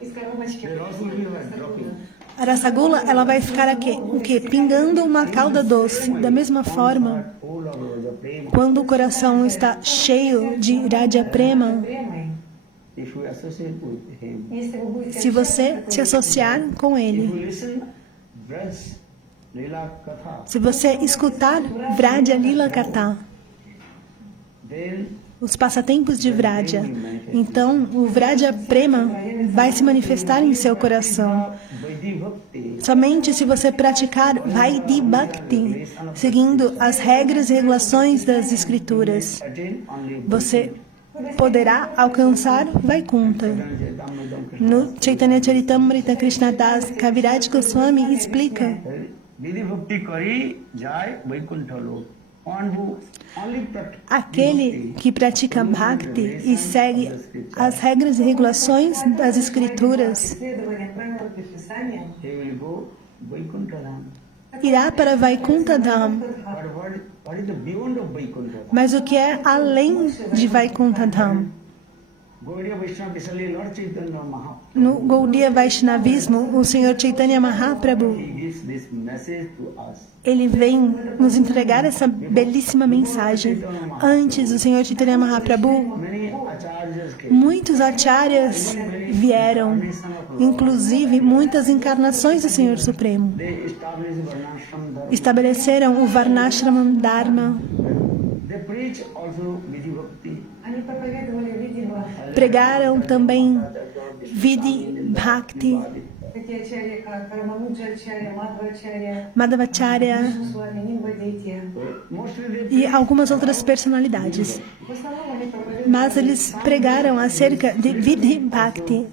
из коробочки, the Rasgulla is dropping. a Rasagula ela vai ficar aqui, o quê? Pingando uma calda doce. Da mesma forma, Full of Raja Prema. quando o coração está cheio de Raja Prema, премой, If you associate with him, если вы будете se você se associar com if ele, you listen, Vraj, Lila Katha, se você escutar Vraja Lila Katha, then os passatempos de Vraja, então o Vraja Prema vai se manifestar em seu coração. Vaidhi Bhakti, Somente se você praticar Vaidhi Bhakti, seguindo as regras e regulações das Escrituras, attain only você poderá alcançar Vaikuntha. No Chaitanya Charitamrita, Krishna Das Kaviraj Goswami explica: Vidhi Bhakti Kari Jai Vaikuntha Lok. One who only practices aquele que pratica Bhakti e segue as regras e regulações das Escrituras исследование правил Писания, he will go Vaikuntha Dham. irá para Vaikuntha Dham. But what is the beyond of Vaikuntha Dham? Mas o que é além de Vaikuntha Dham? Gaudiya Vaishnava, especially Lord Chaitanya Mahaprabhu, No Gaudiya Vaishnavismo, o Senhor Chaitanya Mahaprabhu, he gives this message to us. ele vem nos entregar essa belíssima mensagem. Antes, o Senhor Chaitanya Mahaprabhu, Many acharyas Muitos acharyas vieram, inclusive muitas encarnações do Senhor Supremo. They established Varnashram Dharma. Estabeleceram o Varnashram Dharma, They preach also Vidhi Bhakti. Они проповедовали, видимо, pregaram também Vidhi Bhakti, такие ачарьи, как Рамануджачарья, Мадхвачарья, Madhvacharya с вами Нимбадити. Mostly they e algumas outras personalidades. В основном они проповедовали Mas eles pregaram acerca de Vidhi Bhakti.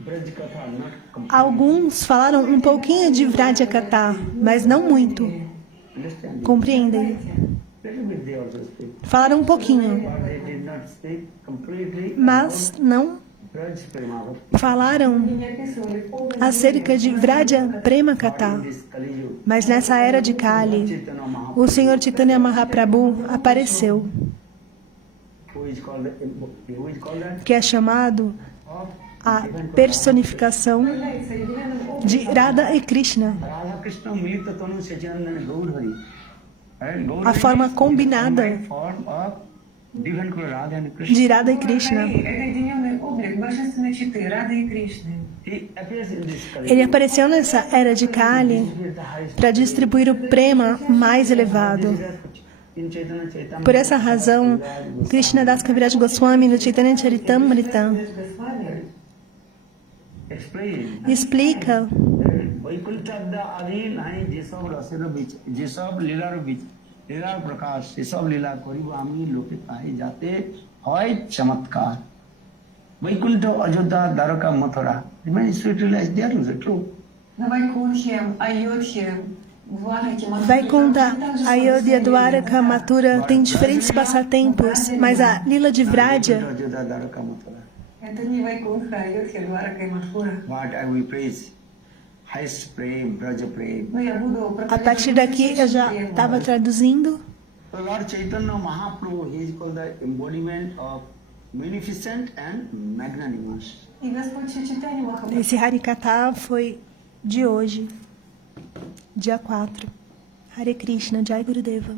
Braj Katha, not complete. Alguns falaram um pouquinho de Vrajakatha, mas não muito. Understand? Compreendem? Little bit they also speak. Falaram um pouquinho, But they did not speak completely mas não Braj Prema Bhakti. falaram не описывали полностью. acerca de Vraja Prema Katha. This Kali Yuga, Mas nessa era de Kali, Chaitanya Mahaprabhu, o Senhor Chaitanya Mahaprabhu apareceu, who is called that? que é chamado Of a personificação Является явленным образом de Radha e Krishna, Radha Krishna Milita Tanu Sachidananda Gaur Hari. Right? Gaur a Hari forma is the combinada combined form of divine Radha and Krishna. de Radha e Гаура Krishna. Хари — это единенный облик божественной четы Рады и Кришны. He appears in this Kali Ele Yuga. apareceu nessa era de Kali With the highest para distribuir o prema mais elevado. in Chaitanya Chaitamrita. Por essa razão, Krishna Das Kaviraj Goswami no Chaitanya Charitamrita Госвами Explain. explica Vaikuntha Adi Nai Jesab Rasira Bich, Jesab Lilar Bich, Lilar Prakash, Jesab Lila Koribu Ami Loke Kahi Jate, Hoy Chamatkar. Vaikuntha Ajodha Dwaraka Mathura. Remains spiritual as there, is it true? на Вайкунхе, Айодхе, Двараке, Мадхуре Vaikunta, также Ayodhya, самое Dwaraka, Mathura tem diferentes passatempos, mas a Lila de Vraja Ajodha Dwaraka Mathura. Это не Вайкунха, Айодхе, Дварака и Мадхура. But I will praise highest prem, Braja prem. Но я буду A partir daqui eu já estava traduzindo. So Lord Chaitanya Mahaprabhu, he is called the embodiment of munificent and magnanimous. И Господь Чайтанья Махапрабху Esse Harikatha foi de hoje, dia 4. Hare Krishna, Jai Gurudeva.